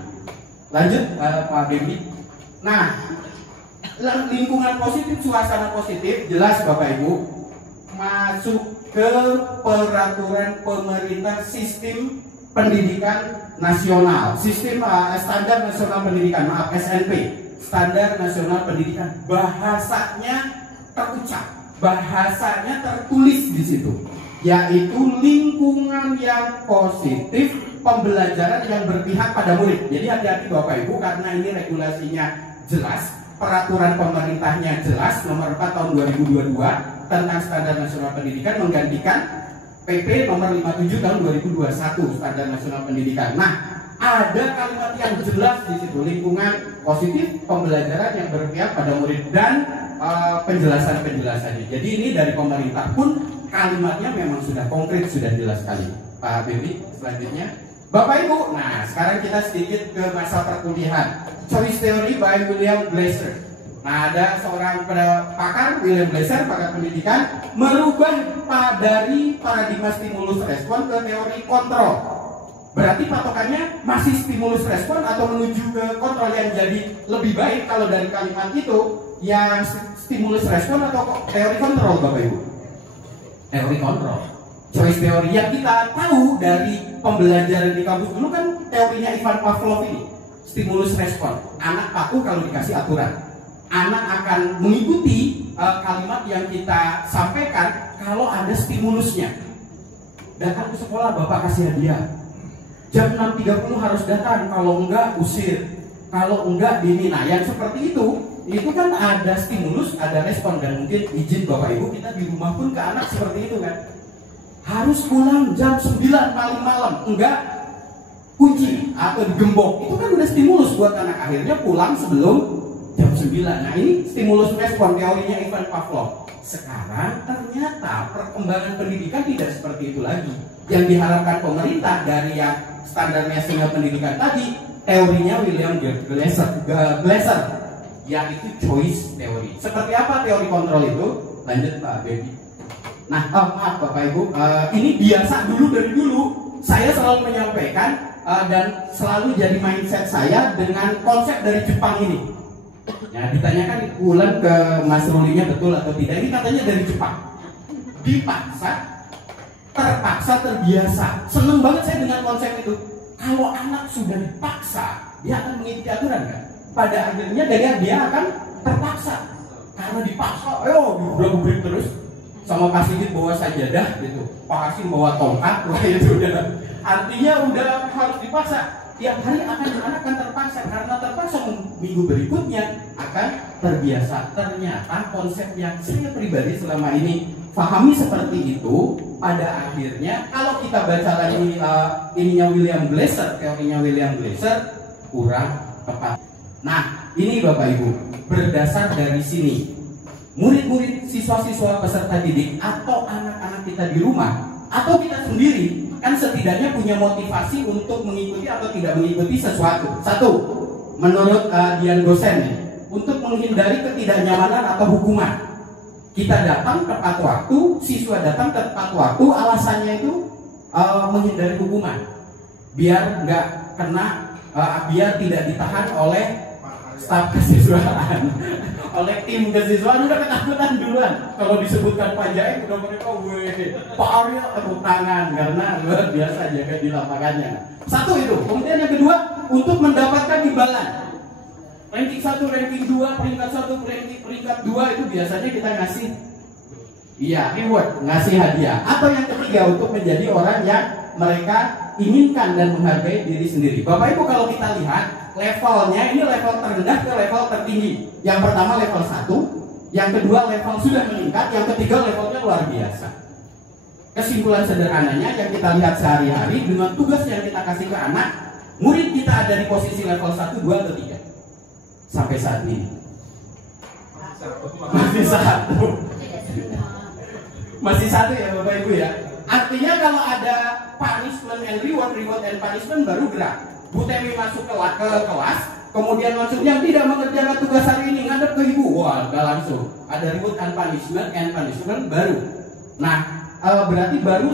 Lanjut Pak Bebi. Nah, lingkungan positif, suasana positif jelas Bapak Ibu masuk ke peraturan pemerintah sistem pendidikan nasional, sistem standar nasional pendidikan, maaf SNP, standar nasional pendidikan. Bahasanya terucap, bahasanya tertulis di situ, yaitu lingkungan yang positif, pembelajaran yang berpihak pada murid. Jadi hati-hati Bapak Ibu karena ini regulasinya jelas, peraturan pemerintahnya jelas nomor 4 tahun 2022 tentang standar nasional pendidikan menggantikan PP nomor 57 tahun 2021 standar nasional pendidikan. Nah, ada kalimat yang jelas di situ, lingkungan positif, pembelajaran yang berpihak pada murid dan penjelasan-penjelasannya. Jadi ini dari pemerintah pun kalimatnya memang sudah konkret, sudah jelas sekali. Pak Bebi, selanjutnya Bapak Ibu, nah sekarang kita sedikit ke masa perkuliahan. Choice Theory by William Glasser. Nah, ada seorang pakar, William Glasser, pakar pendidikan, merubah dari paradigma stimulus respon ke teori kontrol. Berarti patokannya masih stimulus respon atau menuju ke kontrol yang jadi lebih baik kalau dari kalimat itu yang stimulus respon atau teori kontrol Bapak Ibu? Teori kontrol. Choice teori yang kita tahu dari pembelajaran di kampus dulu kan teorinya Ivan Pavlov ini. Stimulus respon. Anak patuh kalau dikasih aturan. Anak akan mengikuti kalimat yang kita sampaikan kalau ada stimulusnya. Datang ke sekolah, Bapak kasih hadiah. jam 6.30 harus datang, kalau enggak usir, kalau enggak dini. Nah, yang seperti itu kan ada stimulus, ada respon. Dan mungkin izin Bapak Ibu, kita di rumah pun ke anak seperti itu kan, harus pulang jam 9 paling malam, enggak kunci atau digembok. Itu kan udah stimulus buat anak, akhirnya pulang sebelum jam 9. Nah, ini stimulus respon, teorinya Ivan Pavlov. Sekarang ternyata perkembangan pendidikan tidak seperti itu lagi. Yang diharapkan pemerintah dari yang standarnya single pendidikan tadi, teorinya William Glasser, yaitu choice teori. Seperti apa teori kontrol itu? Lanjut Pak Baby. Nah, maaf Bapak Ibu, ini biasa dari dulu saya selalu menyampaikan dan selalu jadi mindset saya dengan konsep dari Jepang ini. Ya, ditanyakan ulang ke Mas Rulinya betul atau tidak. Ini katanya dari Jepang. Dipaksa, terpaksa, terbiasa. Seneng banget saya dengan konsep itu. Kalau anak sudah dipaksa, dia akan mengikuti aturan kan? Pada akhirnya dia akan terpaksa. Karena dipaksa, ayo diubrak-ubrik terus. Sama Pak Sigit bawa sajadah gitu, Pak Hasim bawa tongkat, itu udah. Artinya udah harus dipaksa. Tiap hari anak akan terpaksa, karena terpaksa minggu berikutnya akan terbiasa. Ternyata konsep yang saya pribadi selama ini pahami seperti itu, pada akhirnya kalau kita baca lagi ininya William Glasser, teorinya William Glasser, kurang tepat. Nah, ini Bapak Ibu, berdasar dari sini, murid-murid, siswa-siswa peserta didik atau anak-anak kita di rumah atau kita sendiri kan setidaknya punya motivasi untuk mengikuti atau tidak mengikuti sesuatu. Satu, menurut Dian Gosen, untuk menghindari ketidaknyamanan atau hukuman. Kita datang tepat waktu, siswa datang tepat waktu, alasannya itu menghindari hukuman, biar nggak kena, biar tidak ditahan oleh staf kesiswaan, oleh tim kesiswaan. Udah ketakutan duluan kalau disebutkan Pak Jaim, udah mereka Pak Arya tepuk tangan karena luar biasa jaga di lapangannya. Satu itu. Kemudian yang kedua, untuk mendapatkan imbalan. Ranking 1, ranking 2, peringkat 1, peringkat 2 itu biasanya kita ngasih reward, ngasih hadiah. Atau yang ketiga, untuk menjadi orang yang mereka inginkan dan menghargai diri sendiri. Bapak Ibu, kalau kita lihat levelnya, ini level terendah ke level tertinggi. Yang pertama level 1, yang kedua level sudah meningkat, yang ketiga levelnya luar biasa. Kesimpulan sederhananya yang kita lihat sehari-hari dengan tugas yang kita kasih ke anak, murid kita ada di posisi level 1, 2, atau 3 sampai saat ini. Masih satu. Masih satu ya Bapak Ibu ya. Artinya kalau ada punishment and reward, reward and punishment baru gerak. Bu Temi masuk ke kelas, kemudian masuk yang tidak mengerjakan tugas hari ini, ngadep ke ibu, wah gak langsung. Ada reward and punishment baru. Nah, berarti baru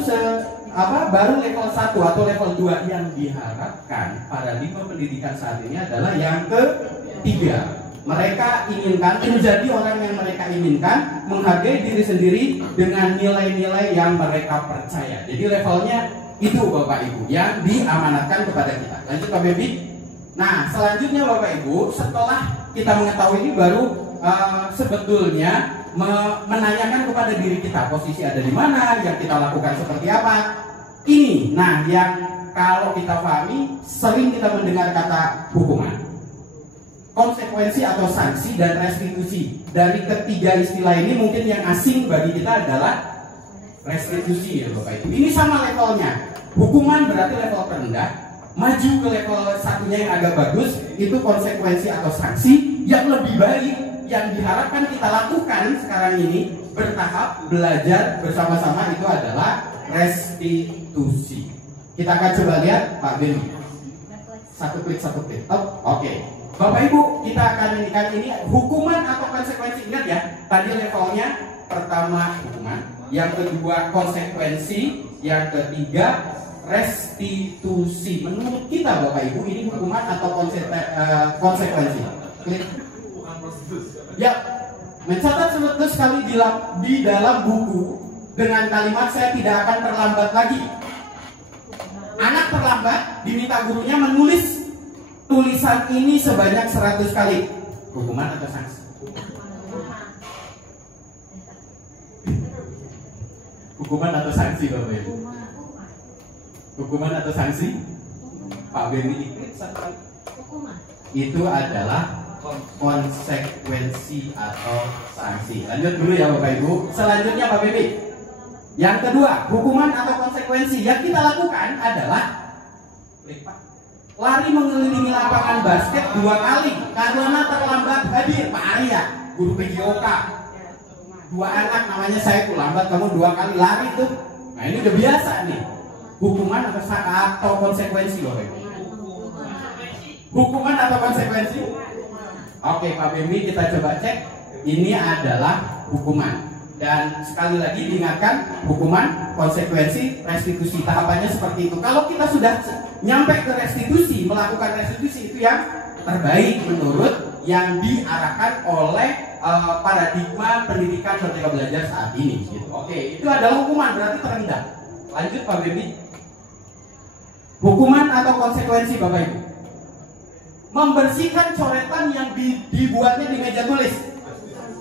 baru level 1 atau level 2 yang diharapkan paradigma pendidikan saat ini adalah yang ketiga. Mereka inginkan menjadi orang yang mereka inginkan, menghargai diri sendiri dengan nilai-nilai yang mereka percaya. Jadi levelnya itu Bapak Ibu yang diamanatkan kepada kita. Lanjut Pak Bebi. Nah, selanjutnya Bapak Ibu, setelah kita mengetahui ini baru sebetulnya menanyakan kepada diri kita posisi ada di mana, yang kita lakukan seperti apa. Ini, nah yang kalau kita pahami sering kita mendengar kata hukuman, konsekuensi atau sanksi dan restitusi. Dari ketiga istilah ini mungkin yang asing bagi kita adalah restitusi ya Bapak Ibu. Ini sama levelnya. Hukuman berarti level terendah, maju ke level satunya yang agak bagus, itu konsekuensi atau sanksi. Yang lebih baik yang diharapkan kita lakukan sekarang ini bertahap belajar bersama-sama itu adalah restitusi. Kita akan coba lihat Pak Ben. Satu klik. Oke. Bapak Ibu, kita akan ini hukuman atau konsekuensi. Ingat ya, tadi levelnya pertama hukuman, yang kedua konsekuensi, yang ketiga restitusi. Menurut kita Bapak Ibu, ini hukuman atau konsekuensi? Klik. Ya, mencatat terus sekali di dalam buku dengan kalimat saya tidak akan terlambat lagi. Anak terlambat, diminta gurunya menulis tulisan ini sebanyak 100 kali. Hukuman atau sanksi? Hukuman atau sanksi Bapak Ibu? Hukuman atau sanksi? Pak Beni diklik satu kali. Hukuman. Itu adalah konsekuensi atau sanksi. Lanjut dulu ya Bapak Ibu. Selanjutnya Pak Beni. Yang kedua, hukuman atau konsekuensi yang kita lakukan adalah lari mengelilingi lapangan basket 2 kali karena terlambat hadir. Pak Arya, guru PJOK. 2 anak namanya saya lambat, kamu 2 kali lari tuh. Nah ini udah biasa nih. Hukuman atau konsekuensi Bapak Ibu? Hukuman atau konsekuensi? Oke Pak Bemi, kita coba cek. Ini adalah hukuman. Dan sekali lagi diingatkan, hukuman, konsekuensi, restitusi. Tahapannya seperti itu. Kalau kita sudah nyampe ke restitusi, melakukan restitusi, itu yang terbaik menurut yang diarahkan oleh paradigma pendidikan Merdeka Belajar saat ini. Gitu. Oke, itu adalah hukuman, berarti terendah. Lanjut Pak Bemi. Hukuman atau konsekuensi Bapak Ibu? Membersihkan coretan yang dibuatnya di meja tulis.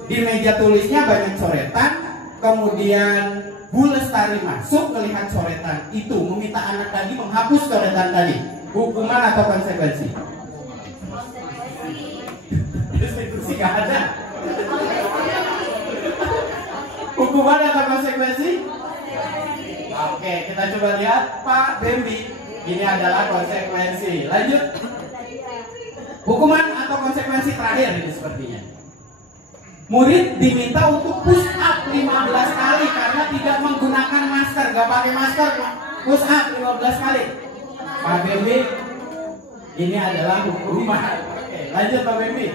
Di meja tulisnya banyak coretan, kemudian Bu Lestari masuk melihat coretan itu, meminta anak tadi menghapus coretan tadi. Hukuman atau konsekuensi? Restitusi nggak ada. Hukuman atau konsekuensi? Oke, kita coba lihat Pak Bembi. Ini adalah konsekuensi. Lanjut. Hukuman atau konsekuensi terakhir ini sepertinya. Murid diminta untuk push up 15 kali karena tidak menggunakan masker. Gak pakai masker, push up 15 kali. Pak Bembi, ini adalah hukuman. Oke, lanjut Pak Bembi.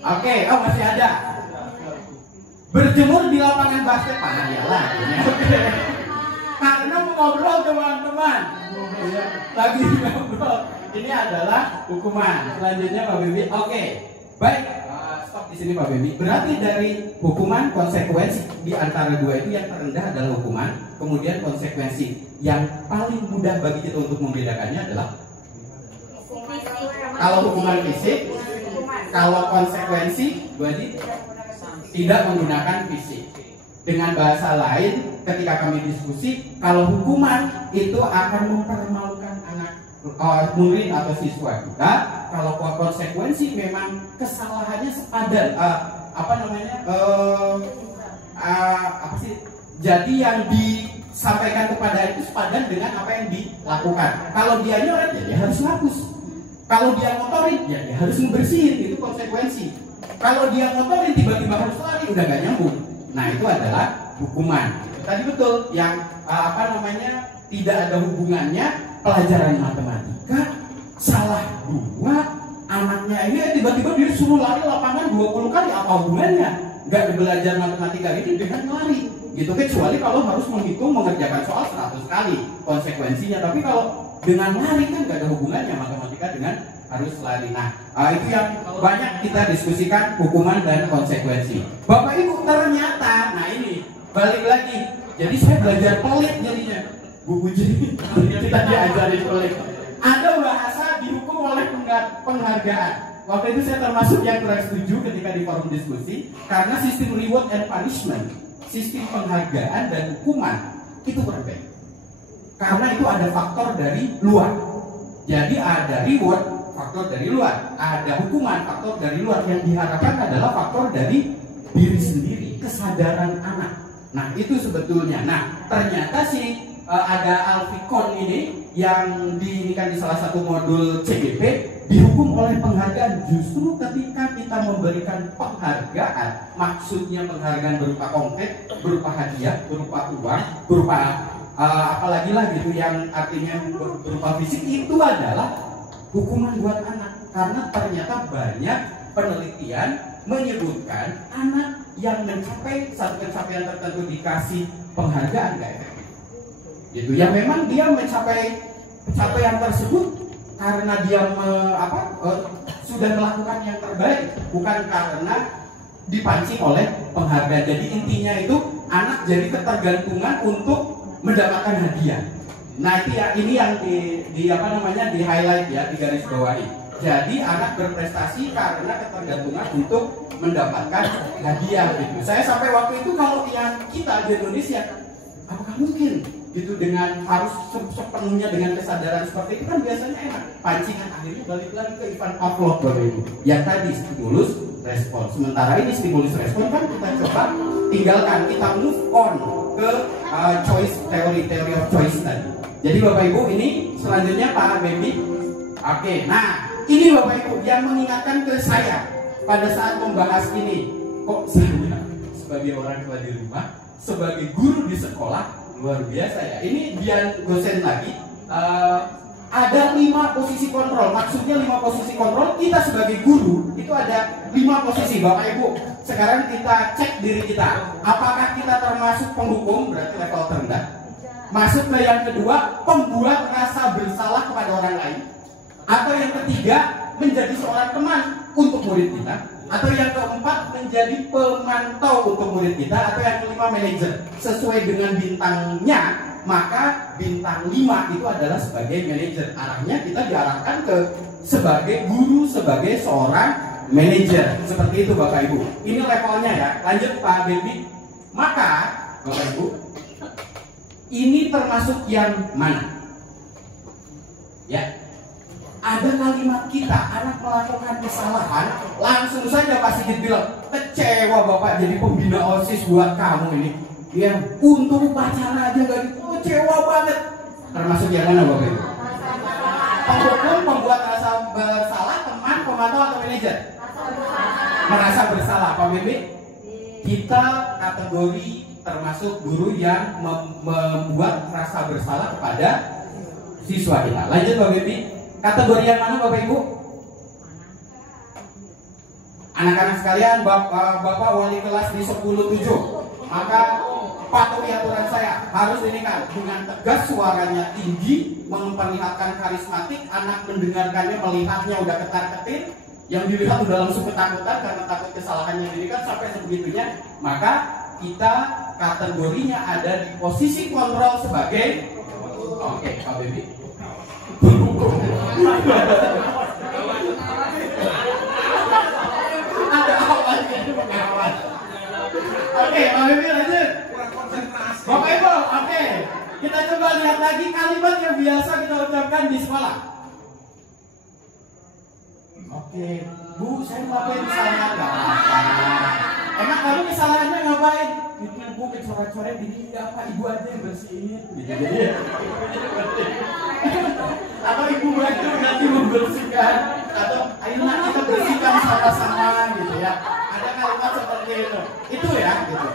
Oke, oh masih ada. Berjemur di lapangan basket. Pak Nadia lagi. Karena mengobrol teman-teman. Lagi ngobrol. Ini adalah hukuman. Selanjutnya Pak Bembi. Oke, baik. Stop di sini Pak Bembi. Berarti dari hukuman, konsekuensi di antara dua itu yang terendah adalah hukuman, kemudian konsekuensi. Yang paling mudah bagi kita untuk membedakannya adalah kalau hukuman fisik, kalau konsekuensi berarti tidak menggunakan fisik. Dengan bahasa lain, ketika kami diskusi, kalau hukuman itu akan mempermalukan anak murid atau siswa kita. Kalau konsekuensi memang kesalahannya sepadan, jadi yang disampaikan kepada itu sepadan dengan apa yang dilakukan. Kalau dia nyoret ya dia harus hapus. Kalau dia ngotorin ya dia harus membersihin, itu konsekuensi. Kalau dia ngotorin tiba-tiba harus lari, udah gak nyambung. Nah itu adalah hukuman. Tadi betul yang tidak ada hubungannya pelajaran matematika, salah 2, anaknya ini tiba-tiba dia suruh lari lapangan 20 kali, apa hubungannya? Gak belajar matematika ini dengan lari gitu, kecuali kalau harus menghitung mengerjakan soal 100 kali konsekuensinya. Tapi kalau dengan lari kan gak ada hubungannya matematika dengan harus lari. Nah itu yang banyak kita diskusikan, hukuman dan konsekuensi. Bapak Ibu, ternyata nah ini balik lagi, jadi saya belajar pelit jadinya. Buku jadi kita diajarin pelit. Ada bahasa dihukum oleh penghargaan. Waktu itu saya termasuk yang kurang setuju ketika di forum diskusi, karena sistem reward and punishment, sistem penghargaan dan hukuman itu kurang baik. Karena itu ada faktor dari luar. Jadi ada reward, faktor dari luar, ada hukuman, faktor dari luar. Yang diharapkan adalah faktor dari diri sendiri, kesadaran anak. Nah itu sebetulnya. Nah ternyata ada Alfikon ini yang diinikan di salah satu modul CGP dihukum oleh penghargaan. Justru ketika kita memberikan penghargaan, maksudnya penghargaan berupa konkret, berupa hadiah, berupa uang, berupa apalagi lah gitu yang artinya berupa fisik, itu adalah hukuman buat anak. Karena ternyata banyak penelitian menyebutkan anak yang mencapai satu pencapaian tertentu dikasih penghargaan gak efektif. Gitu ya, memang dia mencapai pencapaian tersebut karena dia sudah melakukan yang terbaik, bukan karena dipancing oleh penghargaan. Jadi intinya itu anak jadi ketergantungan untuk mendapatkan hadiah. Nah itu ya, ini yang di highlight ya, di garis bawahi. Jadi anak berprestasi karena ketergantungan untuk mendapatkan hadiah gitu. Saya sampai waktu itu kalau yang kita di Indonesia, apakah mungkin gitu dengan harus sepenuhnya dengan kesadaran seperti itu kan biasanya enak. Pancingan akhirnya balik lagi ke Ivan Pavlov Bapak Ibu. Yang tadi stimulus respon. Sementara ini stimulus respon kan kita coba tinggalkan, kita move on ke choice theory of choice tadi. Jadi Bapak Ibu ini selanjutnya Pak Baby. Oke, nah ini Bapak Ibu yang mengingatkan ke saya pada saat membahas ini. Kok saya sebagai orang tua di rumah, sebagai guru di sekolah, luar biasa ya. Ini Dian dosen lagi. Ada 5 posisi kontrol. Maksudnya 5 posisi kontrol. Kita sebagai guru itu ada 5 posisi Bapak Ibu. Sekarang kita cek diri kita. Apakah kita termasuk penghukum, berarti level terendah. Masuk ke yang kedua, pembuat rasa bersalah kepada orang lain. Atau yang ketiga, menjadi seorang teman untuk murid kita. Atau yang keempat, menjadi pemantau untuk murid kita. Atau yang kelima, manajer. Sesuai dengan bintangnya, maka bintang 5 itu adalah sebagai manajer. Arahnya kita diarahkan ke sebagai guru, sebagai seorang manajer. Seperti itu Bapak Ibu. Ini levelnya ya. Lanjut Pak Baby. Maka Bapak Ibu, ini termasuk yang mana? Ya. Ada kalimat kita, anak melakukan kesalahan, langsung saja Pak Sigit bilang, kecewa Bapak jadi pembina OSIS buat kamu ini. Ya, untuk upacara aja gak gitu, kecewa banget. Termasuk yang mana Bapak Ibu? Penghukum, pembuat rasa bersalah, teman, pemantau atau manajer? Merasa bersalah, Pak Bibi? Kita kategori termasuk guru yang membuat rasa bersalah kepada siswa kita. Lanjut Pak Bibi. Kategori yang mana Bapak Ibu? Anak-anak sekalian, Bapak wali kelas di 10-7. Maka patuhi aturan saya. Harus ini kan dengan tegas, suaranya tinggi, memperlihatkan karismatik. Anak mendengarkannya, melihatnya udah ketar-ketir. Yang dilihat udah langsung ketakutan karena takut kesalahannya dirikan sampai sebegitunya. Maka kita kategorinya ada di posisi kontrol sebagai Pak Baby. Ada awal jadi pengawas. Oke, Pak Bibi lanjut. Bapak Ibu, oke. Kita coba lihat lagi kalimat yang biasa kita ucapkan di sekolah. Oke, Bu, saya ngapain kesalahan? Gak apa-apa. Emang kamu kesalahannya ngapain? Bikin Bu coret-coret gini, enggak apa, Ibu aja yang bersihin. Jadi atau Ibu bantu nanti membersihkan, atau ayo nanti kita bersihkan sama-sama gitu ya. Ada kalimat seperti itu. Itu ya gitu.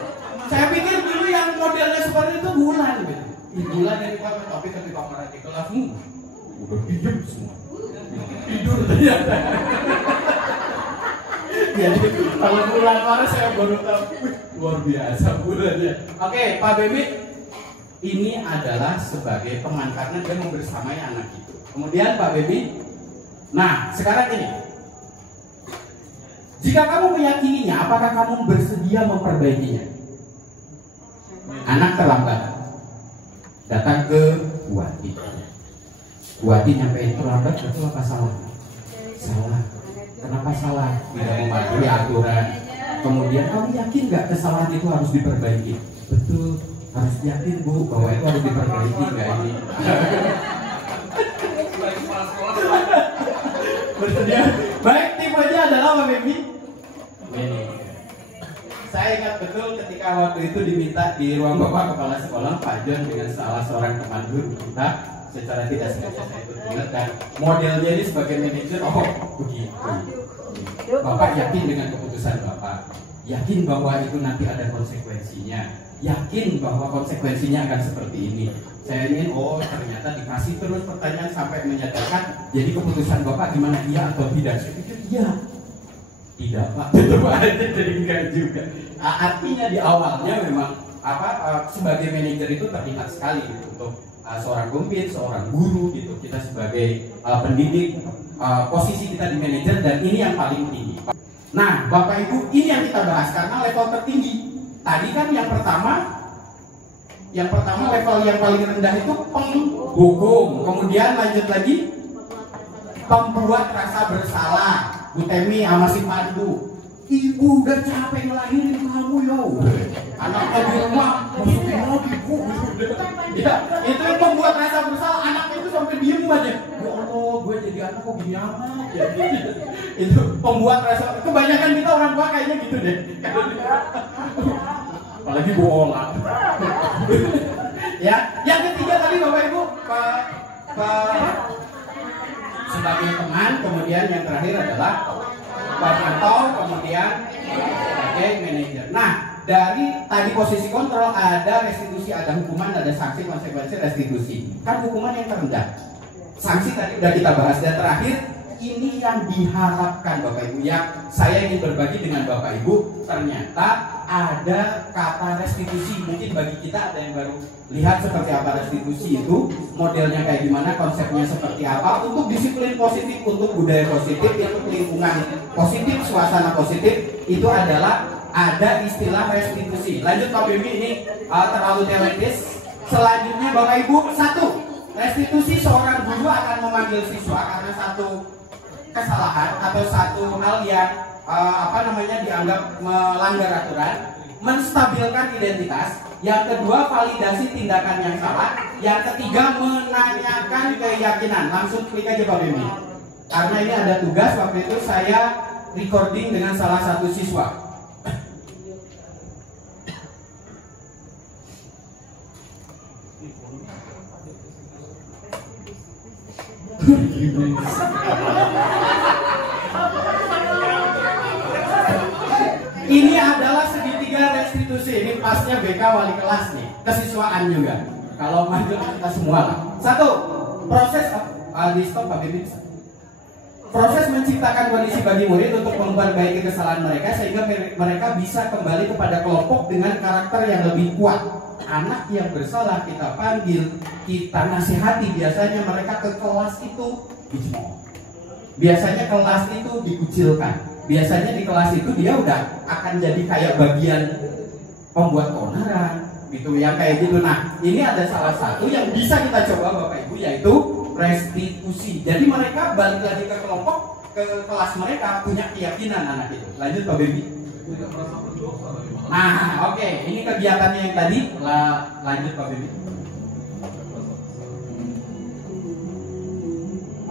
Saya pikir dulu yang modelnya seperti itu Bulan gitu. Bulan yang dipakai, tapi ketika mereka kelas udah diem semua. Tidur ternyata. Jadi kalau Bulan kemarin saya baru tahu, luar biasa Bulan ya. Oke, Pak Baby, ini adalah sebagai teman karena dia membersamai anak itu. Kemudian Pak Baby, nah sekarang ini, jika kamu meyakininya, apakah kamu bersedia memperbaikinya? Anak terlambat, datang ke Buati. Buati nyampein terlambat, betul apa salah? Salah. Kenapa salah? Tidak mematuhi aturan. Kemudian kamu yakin nggak kesalahan itu harus diperbaiki? Betul. Harus yakin Bu bahwa itu harus diperbaiki nggak ini? Bersedia. Baik, tipenya adalah Pak Baby. Saya ingat betul ketika waktu itu diminta di ruang Bapak Kepala Sekolah Pak John dengan salah seorang teman guru kita, secara tidak sengaja saya ingat dan modelnya ini sebagai manajer. Oh begitu. Bapak yakin dengan keputusan Bapak? Yakin bahwa itu nanti ada konsekuensinya? Yakin bahwa konsekuensinya akan seperti ini? Saya ingin, oh ternyata dikasih terus pertanyaan sampai menyadarkan. Jadi keputusan Bapak gimana? Iya atau tidak? Saya pikir iya. Tidak Pak, jadi enggak juga. Artinya di awalnya memang sebagai manajer itu terlihat sekali gitu, untuk seorang pemimpin, seorang guru gitu. Kita sebagai pendidik, posisi kita di manajer dan ini yang paling tinggi. Nah, Bapak Ibu, ini yang kita bahas karena level tertinggi. Tadi kan yang pertama level yang paling rendah itu penghukum. Kemudian lanjut lagi pembuat rasa bersalah, Bu Temi sama si Pandu. ibu udah capek ngelahirin kamu yo, anaknya di rumah masukin lagi bu. Ya, itu yang membuat rasa bersalah. Anaknya itu sampai diem aja. Ya Allah, gue jadi anak kok gini amat ya. Itu pembuat rasa. Kebanyakan kita orang tua kayaknya gitu deh. Apalagi bola. Ya, yang ketiga tadi Bapak Ibu, sebagai teman, kemudian yang terakhir adalah pemantau, kemudian sebagai manajer. Nah, dari tadi posisi kontrol ada restitusi, ada hukuman, ada sanksi, konsekuensi, restitusi. Kan hukuman yang terendah. Sanksi tadi udah kita bahas. Dan terakhir, ini yang diharapkan Bapak Ibu, yang saya ingin berbagi dengan Bapak Ibu. Ternyata ada kata restitusi. Mungkin bagi kita ada yang baru lihat seperti apa restitusi itu, modelnya kayak gimana, konsepnya seperti apa. Untuk disiplin positif, untuk budaya positif, untuk lingkungan positif, suasana positif, itu adalah ada istilah restitusi. Lanjut Pak Bibi, ini terlalu teoritis. Selanjutnya Bapak Ibu, satu, restitusi seorang guru akan memanggil siswa karena satu kesalahan atau satu hal yang dianggap melanggar aturan, menstabilkan identitas. Yang kedua, validasi tindakan yang salah. Yang ketiga, menanyakan keyakinan. Langsung klik aja Pak Bibi. Karena ini ada tugas, waktu itu saya recording dengan salah satu siswa. Ini adalah segitiga restitusi. Ini pasnya BK wali kelas nih, kesiswaan juga. Kalau maju kita semua lah. Satu, proses di stop Pak Bibi. Proses menciptakan kondisi bagi murid untuk memperbaiki kesalahan mereka sehingga mereka bisa kembali kepada kelompok dengan karakter yang lebih kuat. Anak yang bersalah kita panggil, kita nasihati. Biasanya mereka ke kelas itu dicemooh. Biasanya kelas itu dikucilkan. Biasanya di kelas itu dia udah akan jadi kayak bagian pembuat keonaran gitu, yang kayak gitu. Nah, ini ada salah satu yang bisa kita coba Bapak Ibu, yaitu restitusi. Jadi mereka balik lagi ke kelompok, ke kelas mereka, punya keyakinan anak itu. Lanjut Pak Baby. Nah, oke, ini kegiatannya yang tadi. Lanjut Pak Baby.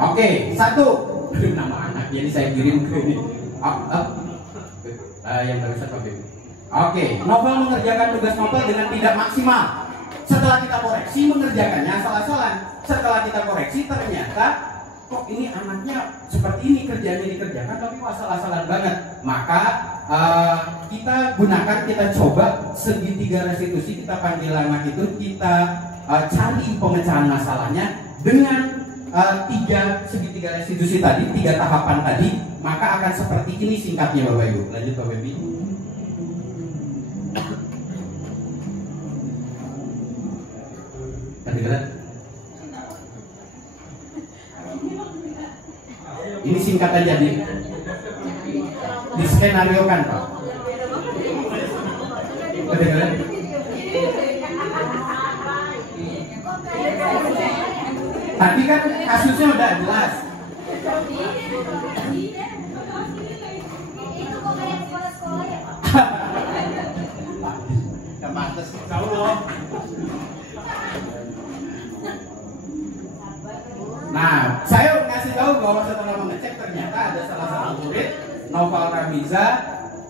Oke, satu. Nama anak, jadi saya kirim ke ini. Yang barusan Pak Baby. Oke, novel mengerjakan tugas novel dengan tidak maksimal. Setelah kita koreksi mengerjakannya asal-asalan. Setelah kita koreksi ternyata kok ini anaknya seperti ini, kerjanya dikerjakan tapi asal-asalan banget. Maka kita gunakan, kita coba segitiga restitusi. Kita panggil anak itu, kita cari pemecahan masalahnya dengan segitiga restitusi tadi, 3 tahapan tadi. Maka akan seperti ini singkatnya Bapak Ibu. Lanjut Pak Baby. Kedengeran? Ini singkat aja nih. Di skenario kan Pak. Kedengeran? Tapi kan kasusnya udah jelas. Nah, saya ngasih tahu bahwa setelah mengecek ternyata ada salah satu murid Noval Ramiza,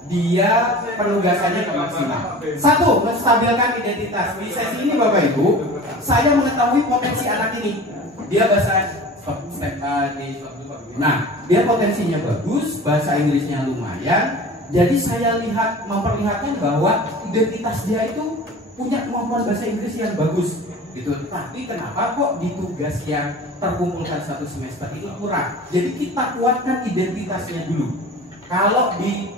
dia penugasannya ke maksimal. Satu, menstabilkan identitas. Di sesi ini Bapak Ibu, saya mengetahui potensi anak ini. Dia bahasa Nah, dia potensinya bagus, bahasa Inggrisnya lumayan. Jadi saya memperlihatkan bahwa identitas dia itu punya kemampuan bahasa Inggris yang bagus gitu. Tapi kenapa kok di tugas yang terkumpulkan 1 semester itu kurang? Jadi kita kuatkan identitasnya dulu. Kalau di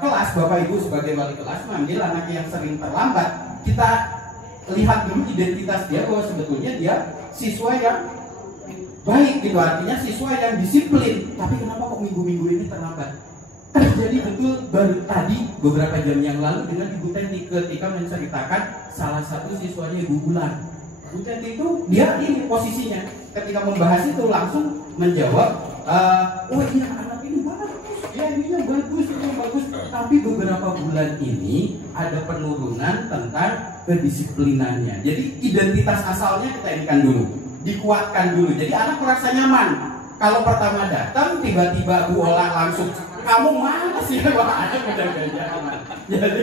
kelas Bapak Ibu sebagai wali kelas manggil anak yang sering terlambat, kita lihat dulu identitas dia, bahwa sebetulnya dia siswa yang baik gitu, artinya siswa yang disiplin. Tapi kenapa kok minggu-minggu ini terlambat? Terjadi betul baru tadi beberapa jam yang lalu dengan Ibu Tenti ketika menceritakan salah satu siswanya Ibu Bulan. Ibu Tenti itu dia ini posisinya ketika membahas itu langsung menjawab, oh iya anak ini bagus, ya ininya bagus, ini bagus. Tapi beberapa bulan ini ada penurunan tentang kedisiplinannya. Jadi identitas asalnya kita inikan dulu, dikuatkan dulu. Jadi anak merasa nyaman. Kalau pertama datang tiba-tiba Bu Ola langsung, kamu mana sih? Wah, anak udah gak nyaman. Jadi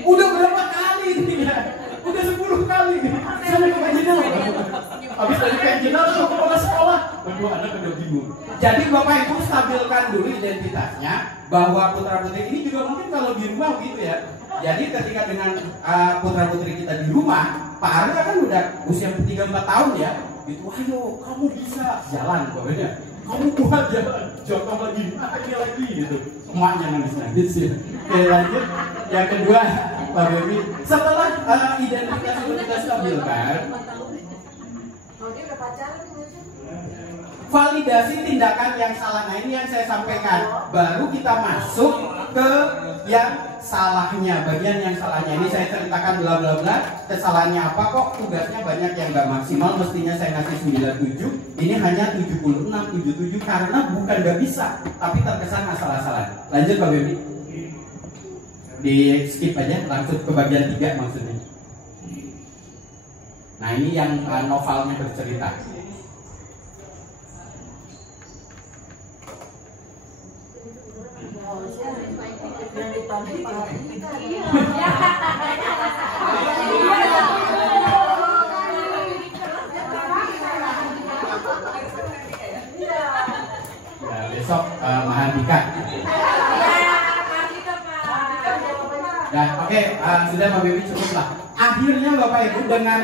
udah berapa kali ini ya? Udah 10 kali nih. Saya ke Panjenal. Habis dari Panjenal langsung ke sekolah. Waduh, anak udah bingung. Jadi Bapak Ibu stabilkan dulu identitasnya, bahwa putra putri ini juga mungkin kalau di rumah gitu ya. Jadi ketika dengan putra putri kita di rumah, Pak Arya kan udah usia 3-4 tahun ya. Gitu, ayo kamu bisa jalan pokoknya. Kamu kuat jalan, contoh lagi, ini lagi gitu. Semuanya nangis sih. Oke, lanjut. Yang kedua, Pak Bebi, setelah identitas itu kita stabilkan, validasi tindakan yang salah. Nah, ini yang saya sampaikan. Baru kita masuk ke yang salahnya, bagian yang salahnya. Ini saya ceritakan bla bla bla. Kesalahannya apa, kok tugasnya banyak yang nggak maksimal. Mestinya saya ngasih 97, ini hanya 76, 77 karena bukan nggak bisa, tapi terkesan asal-asalan. Lanjut Pak Bebi. Di skip aja, langsung ke bagian 3 maksudnya. Nah, ini yang novelnya bercerita. Ya, besok Mahardika. Nah, oke, sudah Pak Bebi cukup lah. Akhirnya Bapak Ibu dengan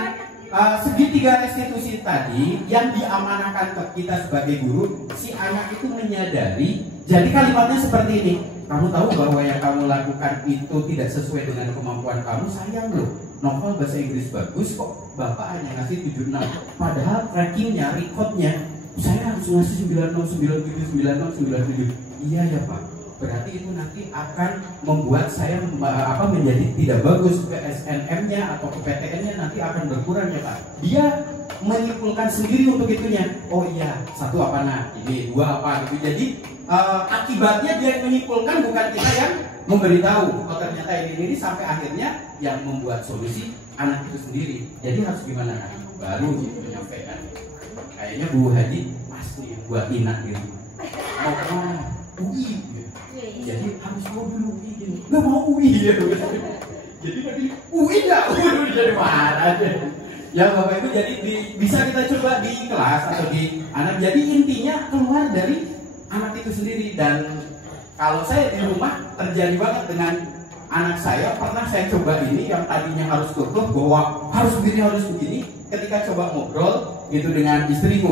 segitiga restitusi tadi yang diamanahkan ke kita sebagai guru, si anak itu menyadari. Jadi kalimatnya seperti ini. Kamu tahu bahwa yang kamu lakukan itu tidak sesuai dengan kemampuan kamu. Sayang loh, novel bahasa Inggris bagus kok, Bapak hanya ngasih 76. Padahal trackingnya, recordnya, saya harus ngasih 96, 97, 96, 97. Iya ya Pak, berarti itu nanti akan membuat saya menjadi tidak bagus. Ke SNM-nya atau ke PTN-nya nanti akan berkurang ya Pak. Dia menyimpulkan sendiri untuk itunya. Oh iya, satu apa nah, ini dua apa gitu. Jadi akibatnya dia menyimpulkan, bukan kita yang memberitahu. Oh ternyata ini sampai akhirnya yang membuat solusi anak itu sendiri. Jadi harus gimana kan? Baru gitu menyampaikan. Kayaknya Bu Haji pasti yang buat Ina gitu. Mau kemana? UI gitu. Jadi harus mau dulu UI gini. Nggak mau UI ya. Jadi nanti UI nggak? Jadi marah deh. Ya Bapak Ibu, jadi bisa kita coba di kelas atau di anak. Jadi intinya keluar dari anak itu sendiri. Dan kalau saya di rumah terjadi banget dengan anak saya. Pernah saya coba ini yang tadinya harus tutup bahwa harus begini. Ketika coba ngobrol gitu dengan istri,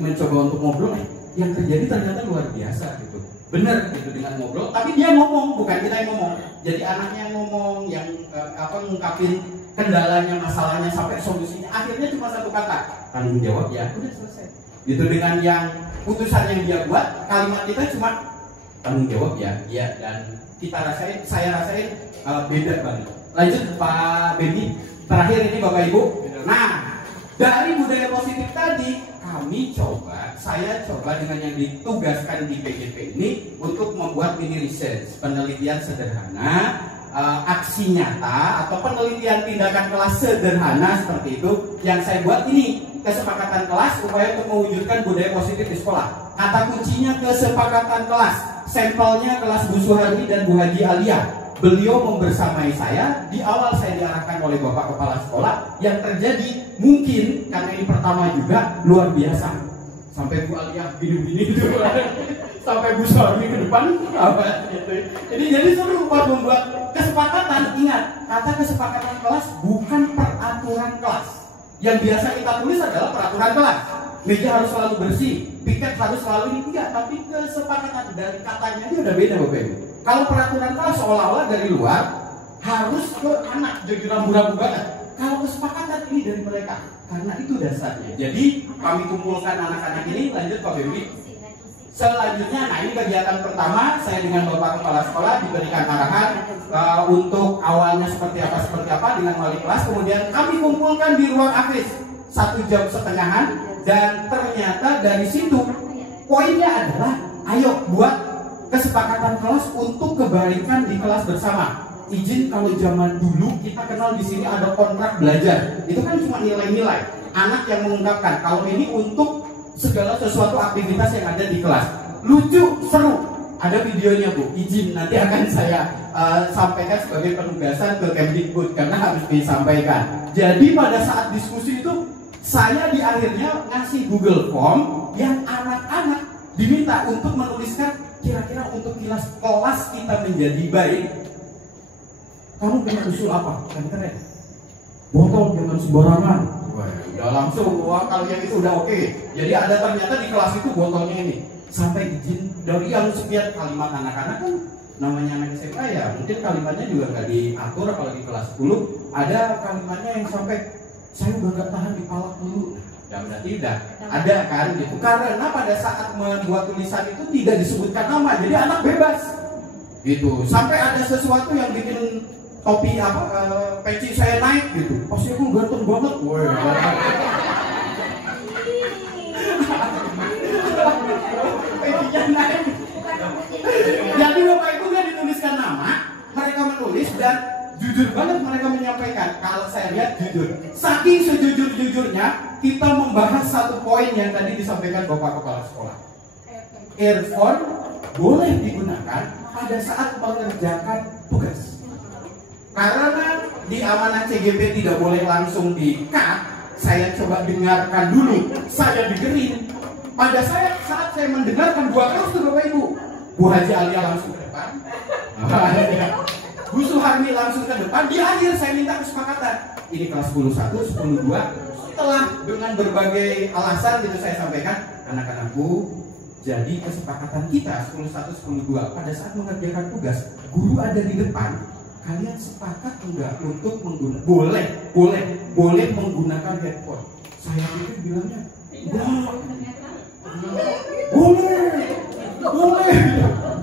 mencoba untuk ngobrol, yang terjadi ternyata luar biasa gitu. Bener gitu dengan ngobrol, tapi dia ngomong, bukan kita yang ngomong. Jadi anaknya ngomong, yang ngungkapin kendalanya, masalahnya sampai solusinya. Akhirnya cuma satu kata, tanggung jawab ya, udah selesai. Gitu dengan yang putusan yang dia buat, kalimat kita cuma tanggung jawab ya, iya. Dan saya rasain beda banget. Lanjut Pak Bebi, terakhir ini Bapak Ibu. Nah, dari budaya positif tadi, saya coba dengan yang ditugaskan di PJP ini untuk membuat mini research, penelitian sederhana, aksi nyata atau penelitian tindakan kelas sederhana seperti itu. Yang saya buat ini kesepakatan kelas upaya untuk mewujudkan budaya positif di sekolah. Kata kuncinya kesepakatan kelas. Sampelnya kelas Bu Suhardi dan Bu Haji Alia. Beliau membersamai saya. Di awal saya diarahkan oleh Bapak Kepala Sekolah. Yang terjadi mungkin karena ini pertama juga luar biasa. Sampai Bu Alia gini-gini gitu. Sampai Bu Suhardi ke depan apa gitu. Ini jadi seru Pak membuat kesepakatan. Ingat, kata kesepakatan kelas bukan peraturan kelas. Yang biasa kita tulis adalah peraturan kelas. Meja harus selalu bersih, piket harus selalu ini, enggak, tapi kesepakatan dari katanya ini udah beda Bapak Ibu. Kalau peraturan kelas seolah-olah dari luar harus ke anak jadi rambu-rambu banget. Kalau kesepakatan ini dari mereka, karena itu dasarnya. Jadi kami kumpulkan anak-anak ini. Lanjut Pak Bebi. Selanjutnya, nah ini kegiatan pertama, saya dengan Bapak Kepala Sekolah diberikan arahan untuk awalnya seperti apa dengan wali kelas. Kemudian kami kumpulkan di ruang AFIS 1,5 jam, dan ternyata dari situ poinnya adalah ayo buat kesepakatan kelas untuk kebaikan di kelas bersama. Izin, kalau zaman dulu kita kenal di sini ada kontrak belajar. Itu kan cuma nilai-nilai. Anak yang mengungkapkan kalau ini untuk segala sesuatu aktivitas yang ada di kelas. Lucu, seru. Ada videonya Bu. Izin, nanti akan saya sampaikan sebagai penugasan ke Kemdikbud karena harus disampaikan. Jadi pada saat diskusi itu saya di akhirnya ngasih Google Form yang anak-anak diminta untuk menuliskan kira-kira untuk kelas kita menjadi baik, kamu punya usul apa? Kan keren. Botol jangan sembarangan. Wah, udah langsung. Wah, kalau yang itu udah oke. Jadi ada ternyata di kelas itu botolnya ini. Sampai izin dari yang sekian kalimat anak-anak kan namanya anak SMA ya, mungkin kalimatnya juga nggak diatur. Kalau di kelas 10 ada kalimatnya yang sampai saya udah nggak tahan dipalak dulu. Ya berarti udah ada kan gitu. Karena pada saat membuat tulisan itu tidak disebutkan nama, jadi anak bebas gitu. Sampai ada sesuatu yang bikin topi peci saya naik gitu. Pasti aku ganteng banget. Woi. Pecinya naik. Jadi Bapak Ibu nggak dituliskan nama, mereka menulis dan jujur banget mereka menyampaikan. Kalau saya lihat jujur, saking sejujur-jujurnya kita membahas satu poin yang tadi disampaikan Bapak Kepala Sekolah. Earphone boleh digunakan pada saat mengerjakan tugas. Karena di amanat CGP tidak boleh langsung di-cut, saya coba dengarkan dulu, saya dengerin. Pada saat saya mendengarkan dua kelas tuh Bapak Ibu, Bu Haji Alia langsung ke depan, Bu Suharmi langsung ke depan. Di akhir saya minta kesepakatan. Ini kelas 10-1, 10-2. Setelah dengan berbagai alasan gitu saya sampaikan, anak-anakku, jadi kesepakatan kita 10-1, 10-2 pada saat mengerjakan tugas, guru ada di depan. Kalian sepakat enggak untuk menggunakan boleh menggunakan headphone? Saya pikir bilangnya boleh. Bu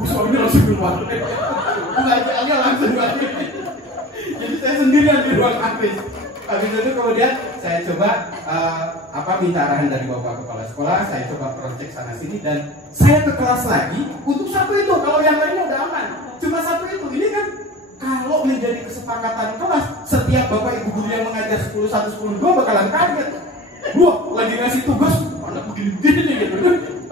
Suharmi langsung keluar. Bukannya langsung keluar. Jadi saya sendirian di ruang habis. Habis itu kemudian saya coba minta arahan dari Bapak Kepala Sekolah. Saya coba project sana sini dan saya ke kelas lagi untuk satu itu. Kalau yang lainnya udah aman, cuma satu itu. Ini kan kalau menjadi kesepakatan kelas, setiap Bapak Ibu guru yang mengajar 10-1, 10-2 bakalan kaget. Wah, lagi ngasih tugas anak begini-begini gitu.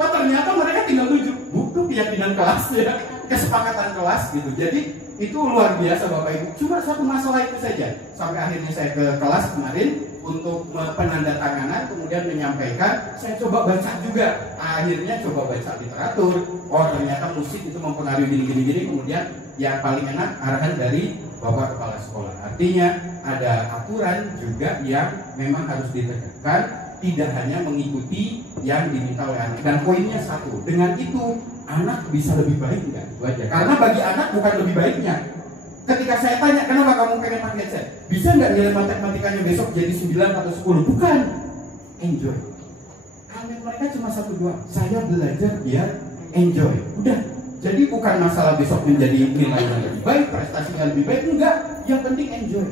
Oh, ternyata mereka tinggal tunjuk buku keyakinan kelas ya, kesepakatan kelas gitu. Jadi itu luar biasa Bapak Ibu. Cuma satu masalah itu saja. Sampai akhirnya saya ke kelas kemarin untuk penandatanganan, kemudian menyampaikan. Saya coba baca juga. Akhirnya coba baca literatur. Oh, ternyata musik itu mempengaruhi gini-gini. Kemudian yang paling enak arahan dari Bapak Kepala Sekolah. Artinya ada aturan juga yang memang harus ditegakkan, tidak hanya mengikuti yang diminta oleh anak. Dan poinnya satu, dengan itu anak bisa lebih baik enggak? Itu aja. Karena bagi anak bukan lebih baiknya. Ketika saya tanya, kenapa kamu pengen pakai headset? Bisa nggak nilai matematikanya besok jadi 9 atau 10? Bukan. Enjoy. Kalau mereka cuma 1-2. Saya belajar biar enjoy. Udah. Jadi bukan masalah besok menjadi nilainya lebih baik, prestasinya lebih baik. Enggak. Yang penting enjoy.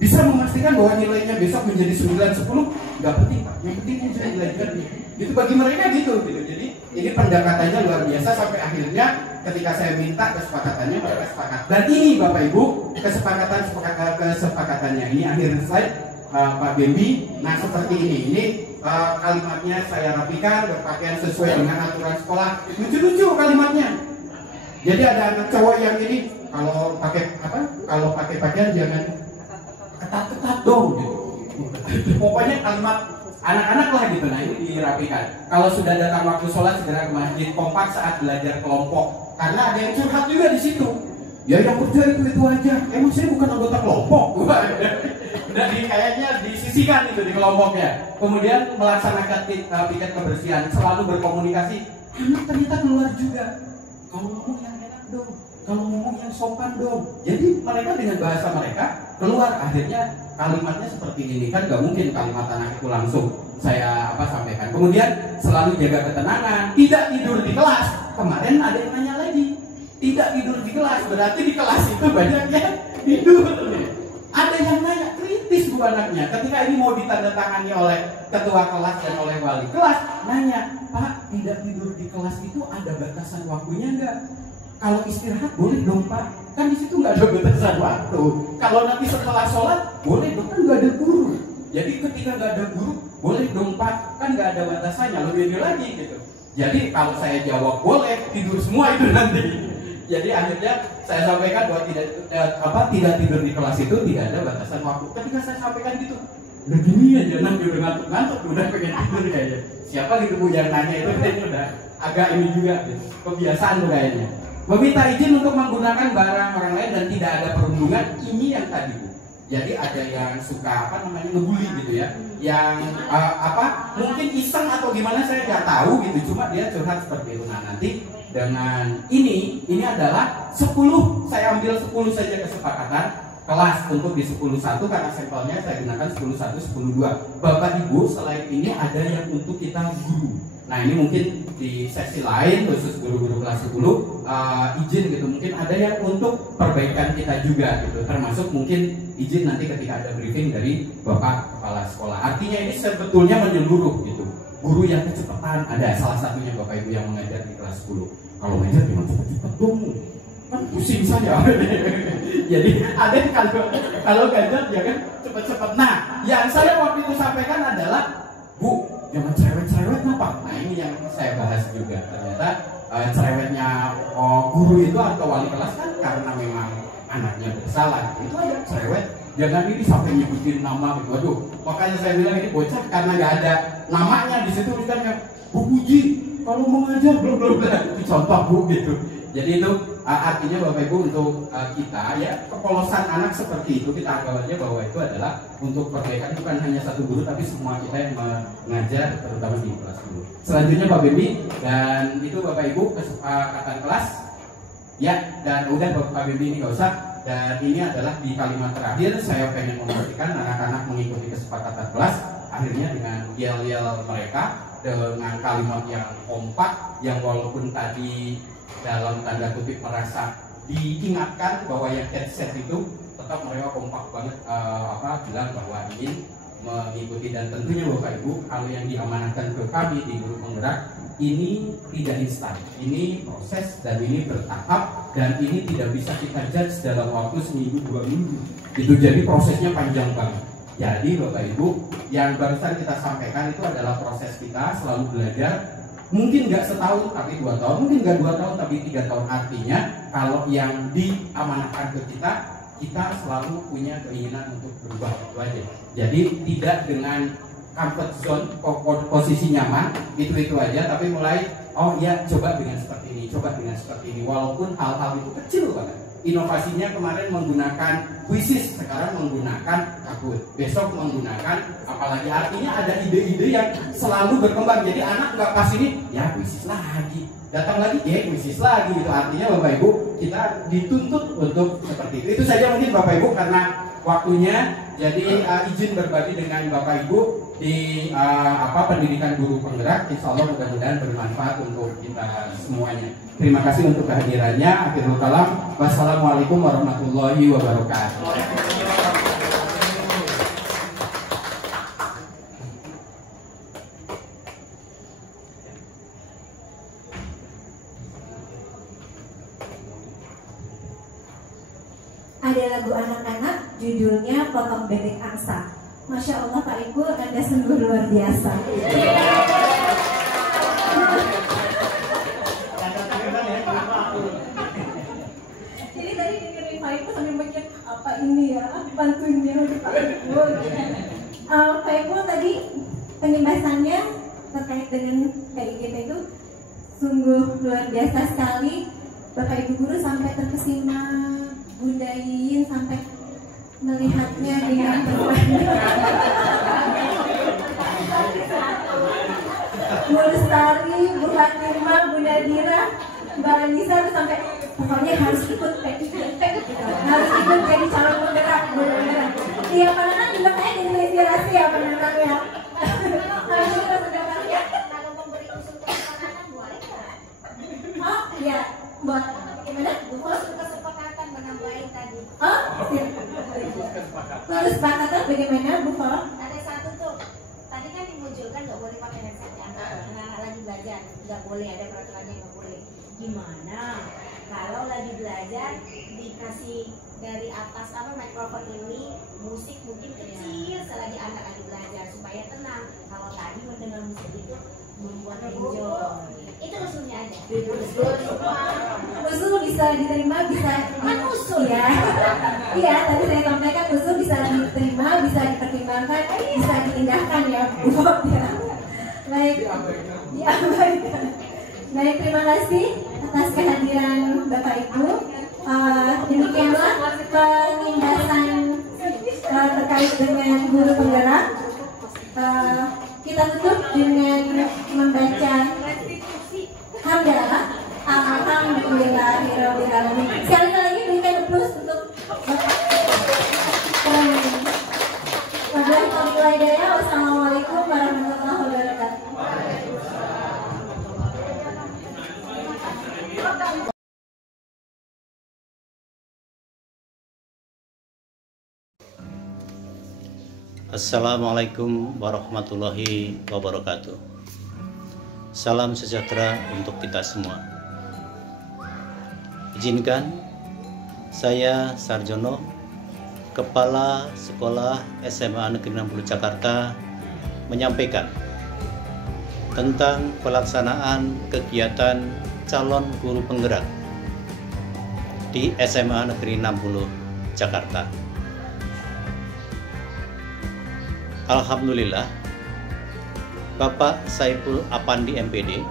Bisa memastikan bahwa nilainya besok menjadi 9-10? Nggak penting Pak. Yang penting enjoy belajarnya. Itu bagi mereka gitu. Jadi ini pendekatannya luar biasa sampai akhirnya ketika saya minta kesepakatannya mereka sepakat. Dan ini Bapak Ibu kesepakatannya ini akhir slide Pak Bembi. Nah seperti ini. Ini kalimatnya saya rapikan berpakaian sesuai dengan aturan sekolah. Lucu-lucu kalimatnya. Jadi ada anak cowok yang ini kalau pakai pakaian jangan ketat-ketat dong gitu. Pokoknya kalimat anak-anak lah gitu. Nah ini dirapikan. Kalau sudah datang waktu sholat segera ke masjid, kompak saat belajar kelompok. Karena ada yang curhat juga di situ. Ya yang kerja itu aja. Emang saya bukan anggota kelompok. Udah kayaknya disisikan itu di kelompoknya. Kemudian melaksanakan piket kebersihan, selalu berkomunikasi. Anak ternyata keluar juga. Kalau ngomong yang enak dong. Kalau ngomong yang sopan dong. Jadi mereka dengan bahasa mereka keluar. Akhirnya kalimatnya seperti ini. Kan gak mungkin kalimat anak itu langsung saya sampaikan. Kemudian selalu jaga ketenangan, tidak tidur di kelas. Kemarin ada yang nanya lagi, tidak tidur di kelas, berarti di kelas itu banyak yang tidur. Ada yang nanya, kritis bu anaknya. Ketika ini mau ditandatangani oleh ketua kelas dan oleh wali kelas, nanya, Pak, tidak tidur di kelas itu ada batasan waktunya enggak? kalau istirahat boleh dong Pak, kan di situ nggak ada batasan waktu. Kalau nanti setelah sholat boleh dong, kan nggak ada guru. Jadi ketika nggak ada guru boleh dong Pak, kan nggak ada batasannya, lebih lagi gitu. Jadi kalau saya jawab boleh, tidur semua itu nanti. Jadi akhirnya saya sampaikan bahwa tidak tidur di kelas itu tidak ada batasan waktu. Ketika saya sampaikan gitu, udah gini aja nanti udah ngantuk-ngantuk, udah pengen tidur kayaknya. Siapa gitu Bu yang nanya itu kayaknya udah agak ini juga kebiasaan tuh kayaknya. Meminta izin untuk menggunakan barang orang lain dan tidak ada perundungan, ini yang tadi Bu. Jadi ada yang suka ngebully gitu ya, yang mungkin iseng atau gimana saya nggak tahu gitu, cuma dia curhat seperti itu. Nah nanti dengan ini adalah 10, saya ambil 10 saja kesepakatan kelas untuk di 10.1 karena sampelnya saya gunakan 10.1, 10.2. Bapak Ibu selain ini ada yang untuk kita guru. Nah ini mungkin di sesi lain khusus guru-guru kelas 10 izin gitu, mungkin ada yang untuk perbaikan kita juga gitu, termasuk mungkin izin nanti ketika ada briefing dari Bapak Kepala Sekolah. Artinya ini sebetulnya menyeluruh gitu. Guru yang kecepatan ada salah satunya Bapak Ibu yang mengajar di kelas 10. Kalau mengajar jangan cepet-cepet dong, kan pusing saja. Jadi ada yang kalau ngajar ya kan cepet-cepet. Nah yang saya waktu itu sampaikan adalah Bu, jangan cerewet-cerewet apa? Nah ini yang saya bahas juga. Ternyata cerewetnya guru itu atau wali kelas kan karena memang anaknya bersalah. Itu aja cerewet. Jangan ini sampai nyebutin nama gitu. Waduh, makanya saya bilang ini bocah karena nggak ada namanya di situ misalnya Bu Puji kalau mau ngajar belum itu contoh Bu gitu. Jadi itu artinya Bapak Ibu untuk kita ya kepolosan anak seperti itu kita anggap aja bahwa itu adalah untuk perbaikan bukan hanya satu guru tapi semua kita yang mengajar terutama di kelas 10. Selanjutnya Pak Bibi dan itu Bapak Ibu kesepakatan kelas ya dan udah Pak Bibi ini nggak usah. Dan ini adalah di kalimat terakhir saya pengen memastikan anak-anak mengikuti kesepakatan kelas akhirnya dengan yel-yel mereka dengan kalimat yang kompak yang walaupun tadi dalam tanda kutip merasa diingatkan bahwa yang headset itu tetap mereka kompak banget bilang bahwa ingin mengikuti dan tentunya Bapak Ibu kalau yang diamanahkan ke kami di guru penggerak ini tidak instan, ini proses dan ini bertahap dan ini tidak bisa kita judge dalam waktu seminggu 2 minggu. Itu jadi prosesnya panjang banget. Jadi Bapak Ibu yang barusan kita sampaikan itu adalah proses kita selalu belajar. Mungkin nggak setahun tapi 2 tahun, mungkin nggak 2 tahun tapi 3 tahun. Artinya kalau yang diamanahkan ke kita selalu punya keinginan untuk berubah itu aja. Jadi tidak dengan comfort zone, posisi nyaman, itu aja, tapi mulai oh ya coba dengan seperti ini, coba dengan seperti ini, walaupun hal-hal itu kecil banget. Inovasinya kemarin menggunakan quizzes, sekarang menggunakan Kahoot, besok menggunakan apalagi, artinya ada ide-ide yang selalu berkembang. Jadi anak nggak pas ini ya quizzes lagi, datang lagi ya quizzes lagi gitu. Artinya Bapak Ibu kita dituntut untuk seperti itu. Itu saja mungkin Bapak Ibu karena waktunya. Jadi izin berbagi dengan Bapak Ibu di pendidikan guru penggerak. Insya Allah mudah-mudahan bermanfaat untuk kita semuanya. Terima kasih untuk kehadirannya. Akhirul kalam. Wassalamualaikum warahmatullahi wabarakatuh. Ada lagu anak-anak judulnya Potong Bebek Angsa. Masya Allah Pak Ibu, Anda sungguh luar biasa. Jadi tadi dengerin Pak Ibu sambil mikir apa ini ya, bantuinnya untuk Pak Ibu. Pak Ibu tadi penjelasannya terkait dengan KIGT itu sungguh luar biasa sekali. Bapak Ibu guru sampai terkesima, Bunda Yin sampai melihatnya dengan Bu Lestari, Bu Fatima, Bunda Dira, Mbak Anissa sampai pokoknya harus ikut PIGT, harus ikut jadi calon penggerak. Iya Pak juga kayak inspirasi ya Pak ya. Harus ikut penggerak ya. Kalau memberi usul kesepakatan boleh nggak? Oh iya, buat gimana? Kesepakatan menambahin tadi. Oh, terus kesepakatan bagaimana Bu Fo? Ada satu tuh. Tadi kan dimunculkan nggak boleh pakai headset ya. Anak lagi belajar, nggak boleh, ada peraturannya nggak boleh. Gimana kalau lagi belajar dikasih dari atas mikrofon ini musik mungkin kecil selagi anak lagi belajar supaya tenang. Kalau tadi mendengar musik itu membuat enjoy. Itu usulnya aja. Usul bisa diterima, bisa usul ya. Iya, tadi saya sampaikan usul bisa diterima, bisa dipertimbangkan, bisa diindahkan ya, Bu. Ya. Baik, diabaikan. Baik, terima kasih atas kehadiran Bapak Ibu. Demikianlah pengindasan terkait dengan guru penggerak. Kita tutup dengan membaca hamdalah. Alhamdulillahirobbilalamin. Sekali lagi berikan applause untuk Wassalamualaikum warahmatullahi wabarakatuh. Assalamualaikum warahmatullahi wabarakatuh. Salam sejahtera untuk kita semua. Izinkan saya Sarjono, Kepala Sekolah SMA Negeri 60 Jakarta, menyampaikan tentang pelaksanaan kegiatan calon guru penggerak di SMA Negeri 60 Jakarta. Alhamdulillah, Bapak Saiful Apandi MPD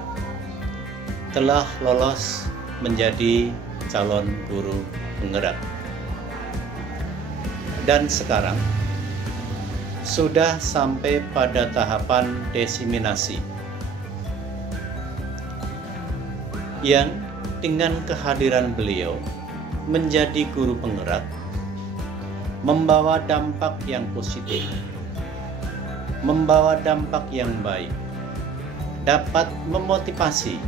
telah lolos menjadi calon guru penggerak. Dan sekarang sudah sampai pada tahapan desiminasi yang dengan kehadiran beliau menjadi guru penggerak membawa dampak yang positif, membawa dampak yang baik, dapat memotivasi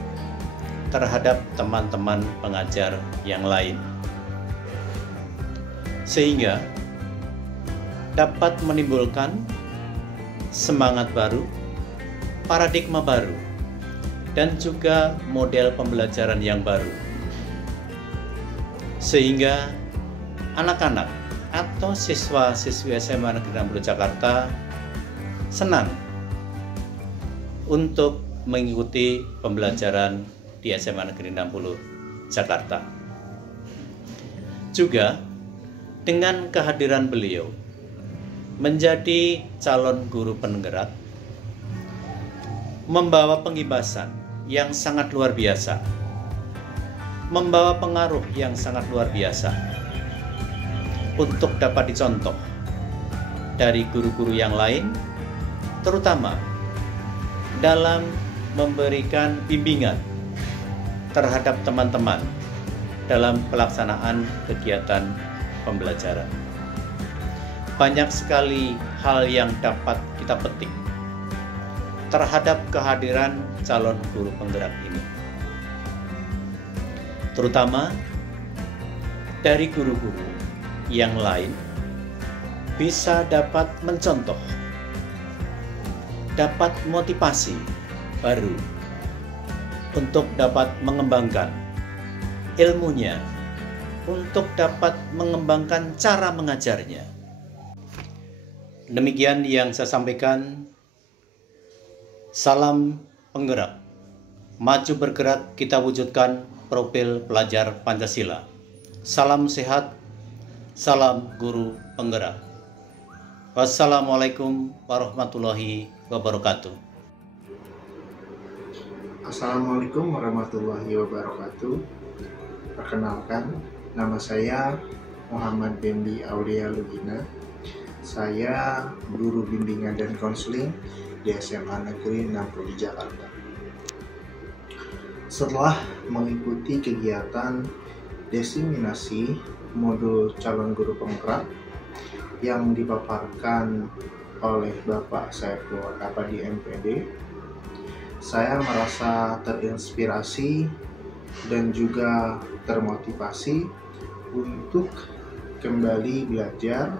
terhadap teman-teman pengajar yang lain, sehingga dapat menimbulkan semangat baru, paradigma baru, dan juga model pembelajaran yang baru, sehingga anak-anak atau siswa-siswi SMA Negeri 60 Jakarta senang untuk mengikuti pembelajaran di SMA Negeri 60 Jakarta. Juga dengan kehadiran beliau menjadi calon guru penggerak membawa pengibasan yang sangat luar biasa, membawa pengaruh yang sangat luar biasa untuk dapat dicontoh dari guru-guru yang lain, terutama dalam memberikan bimbingan terhadap teman-teman dalam pelaksanaan kegiatan pembelajaran. Banyak sekali hal yang dapat kita petik terhadap kehadiran calon guru penggerak ini, terutama dari guru-guru yang lain bisa dapat mencontoh, dapat motivasi baru untuk dapat mengembangkan ilmunya, untuk dapat mengembangkan cara mengajarnya. Demikian yang saya sampaikan. Salam penggerak, maju bergerak kita wujudkan profil pelajar Pancasila. Salam sehat, salam guru penggerak. Wassalamualaikum warahmatullahi wabarakatuh. Assalamualaikum warahmatullahi wabarakatuh. Perkenalkan, nama saya Muhammad Dendi Aulia Lugina. Saya guru bimbingan dan konseling di SMA Negeri 60 Jakarta. Setelah mengikuti kegiatan desiminasi modul calon guru penggerak yang dipaparkan oleh Bapak Saiful Apandi MPD, saya merasa terinspirasi dan juga termotivasi untuk kembali belajar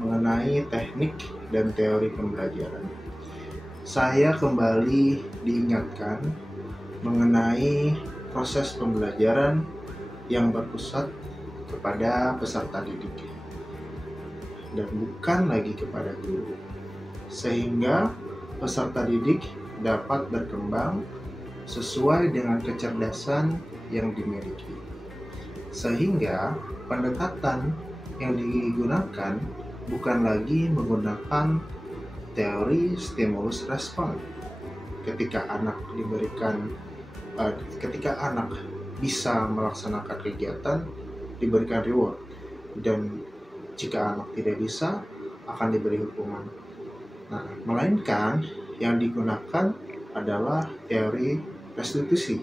mengenai teknik dan teori pembelajaran. Saya kembali diingatkan mengenai proses pembelajaran yang berpusat kepada peserta didik dan bukan lagi kepada guru, sehingga peserta didik dapat berkembang sesuai dengan kecerdasan yang dimiliki, sehingga pendekatan yang digunakan bukan lagi menggunakan teori stimulus respon. Ketika anak bisa melaksanakan kegiatan, diberikan reward, dan jika anak tidak bisa, akan diberi hukuman. Nah, melainkan yang digunakan adalah teori restitusi,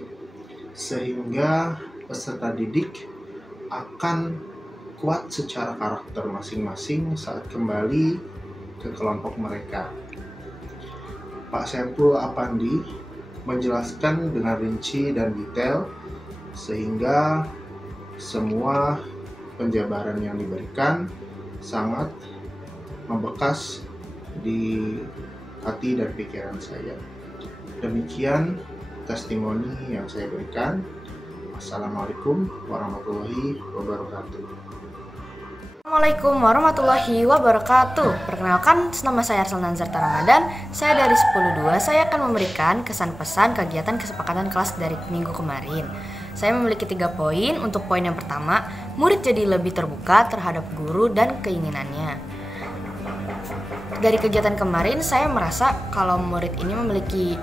sehingga peserta didik akan kuat secara karakter masing-masing saat kembali ke kelompok mereka. Pak Saiful Apandi menjelaskan dengan rinci dan detail, sehingga semua penjabaran yang diberikan sangat membekas di hati dan pikiran saya. Demikian testimoni yang saya berikan. Assalamualaikum warahmatullahi wabarakatuh. Assalamualaikum warahmatullahi wabarakatuh. Perkenalkan, nama saya Arsal Nazar Ramadan. Saya dari 10.2. Saya akan memberikan kesan pesan kegiatan kesepakatan kelas dari minggu kemarin. Saya memiliki 3 poin. Untuk poin yang pertama, murid jadi lebih terbuka terhadap guru dan keinginannya. Dari kegiatan kemarin, saya merasa kalau murid ini memiliki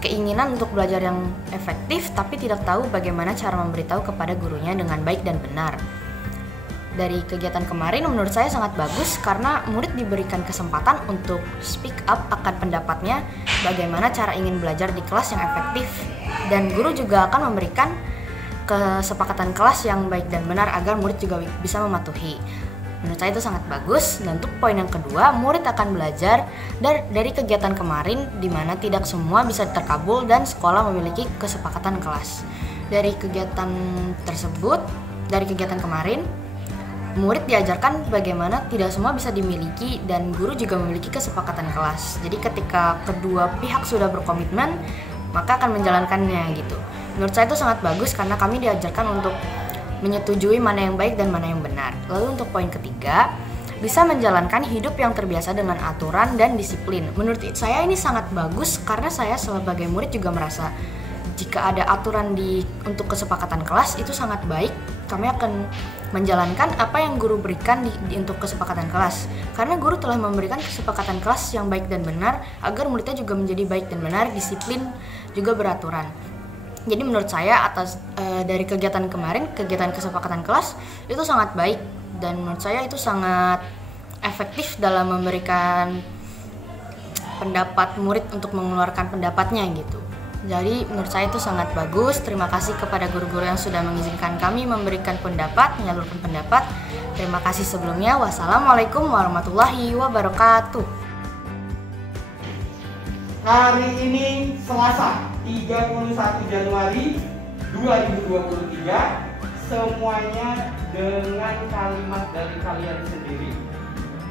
keinginan untuk belajar yang efektif, tapi tidak tahu bagaimana cara memberitahu kepada gurunya dengan baik dan benar. Dari kegiatan kemarin menurut saya sangat bagus karena murid diberikan kesempatan untuk speak up akan pendapatnya, bagaimana cara ingin belajar di kelas yang efektif, dan guru juga akan memberikan kesepakatan kelas yang baik dan benar agar murid juga bisa mematuhi. Menurut saya itu sangat bagus. Dan untuk poin yang kedua, murid akan belajar dari kegiatan kemarin di mana tidak semua bisa terkabul dan sekolah memiliki kesepakatan kelas. Dari kegiatan tersebut, dari kegiatan kemarin, murid diajarkan bagaimana tidak semua bisa dimiliki dan guru juga memiliki kesepakatan kelas. Jadi ketika kedua pihak sudah berkomitmen, maka akan menjalankannya gitu. Menurut saya itu sangat bagus karena kami diajarkan untuk menyetujui mana yang baik dan mana yang benar. Lalu untuk poin ketiga, bisa menjalankan hidup yang terbiasa dengan aturan dan disiplin. Menurut saya ini sangat bagus karena saya sebagai murid juga merasa jika ada aturan untuk kesepakatan kelas itu sangat baik. Kami akan menjalankan apa yang guru berikan untuk kesepakatan kelas. Karena guru telah memberikan kesepakatan kelas yang baik dan benar agar muridnya juga menjadi baik dan benar, disiplin, juga beraturan. Jadi menurut saya dari kegiatan kemarin, kegiatan kesepakatan kelas itu sangat baik dan menurut saya itu sangat efektif dalam memberikan pendapat murid untuk mengeluarkan pendapatnya gitu. Jadi menurut saya itu sangat bagus. Terima kasih kepada guru-guru yang sudah mengizinkan kami memberikan pendapat, menyalurkan pendapat. Terima kasih sebelumnya. Wassalamualaikum warahmatullahi wabarakatuh. Hari ini Selasa 31 Januari 2023, semuanya dengan kalimat dari kalian sendiri.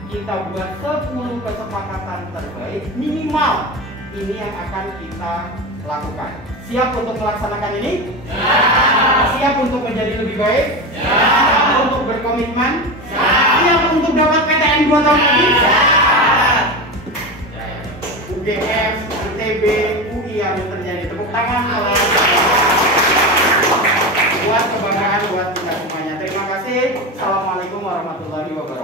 Kita buat 10 kesepakatan terbaik minimal ini yang akan kita lakukan. Siap untuk melaksanakan ini? Ya. Siap untuk menjadi lebih baik? Ya. Siap untuk berkomitmen? Ya. Siap untuk dapat PTN 2 tahun lagi? Ya. UGM, ITB, UI yang terjadi. Tepuk tangan buat kebanggaan buat kita semuanya. Terima kasih. Assalamualaikum warahmatullahi wabarakatuh.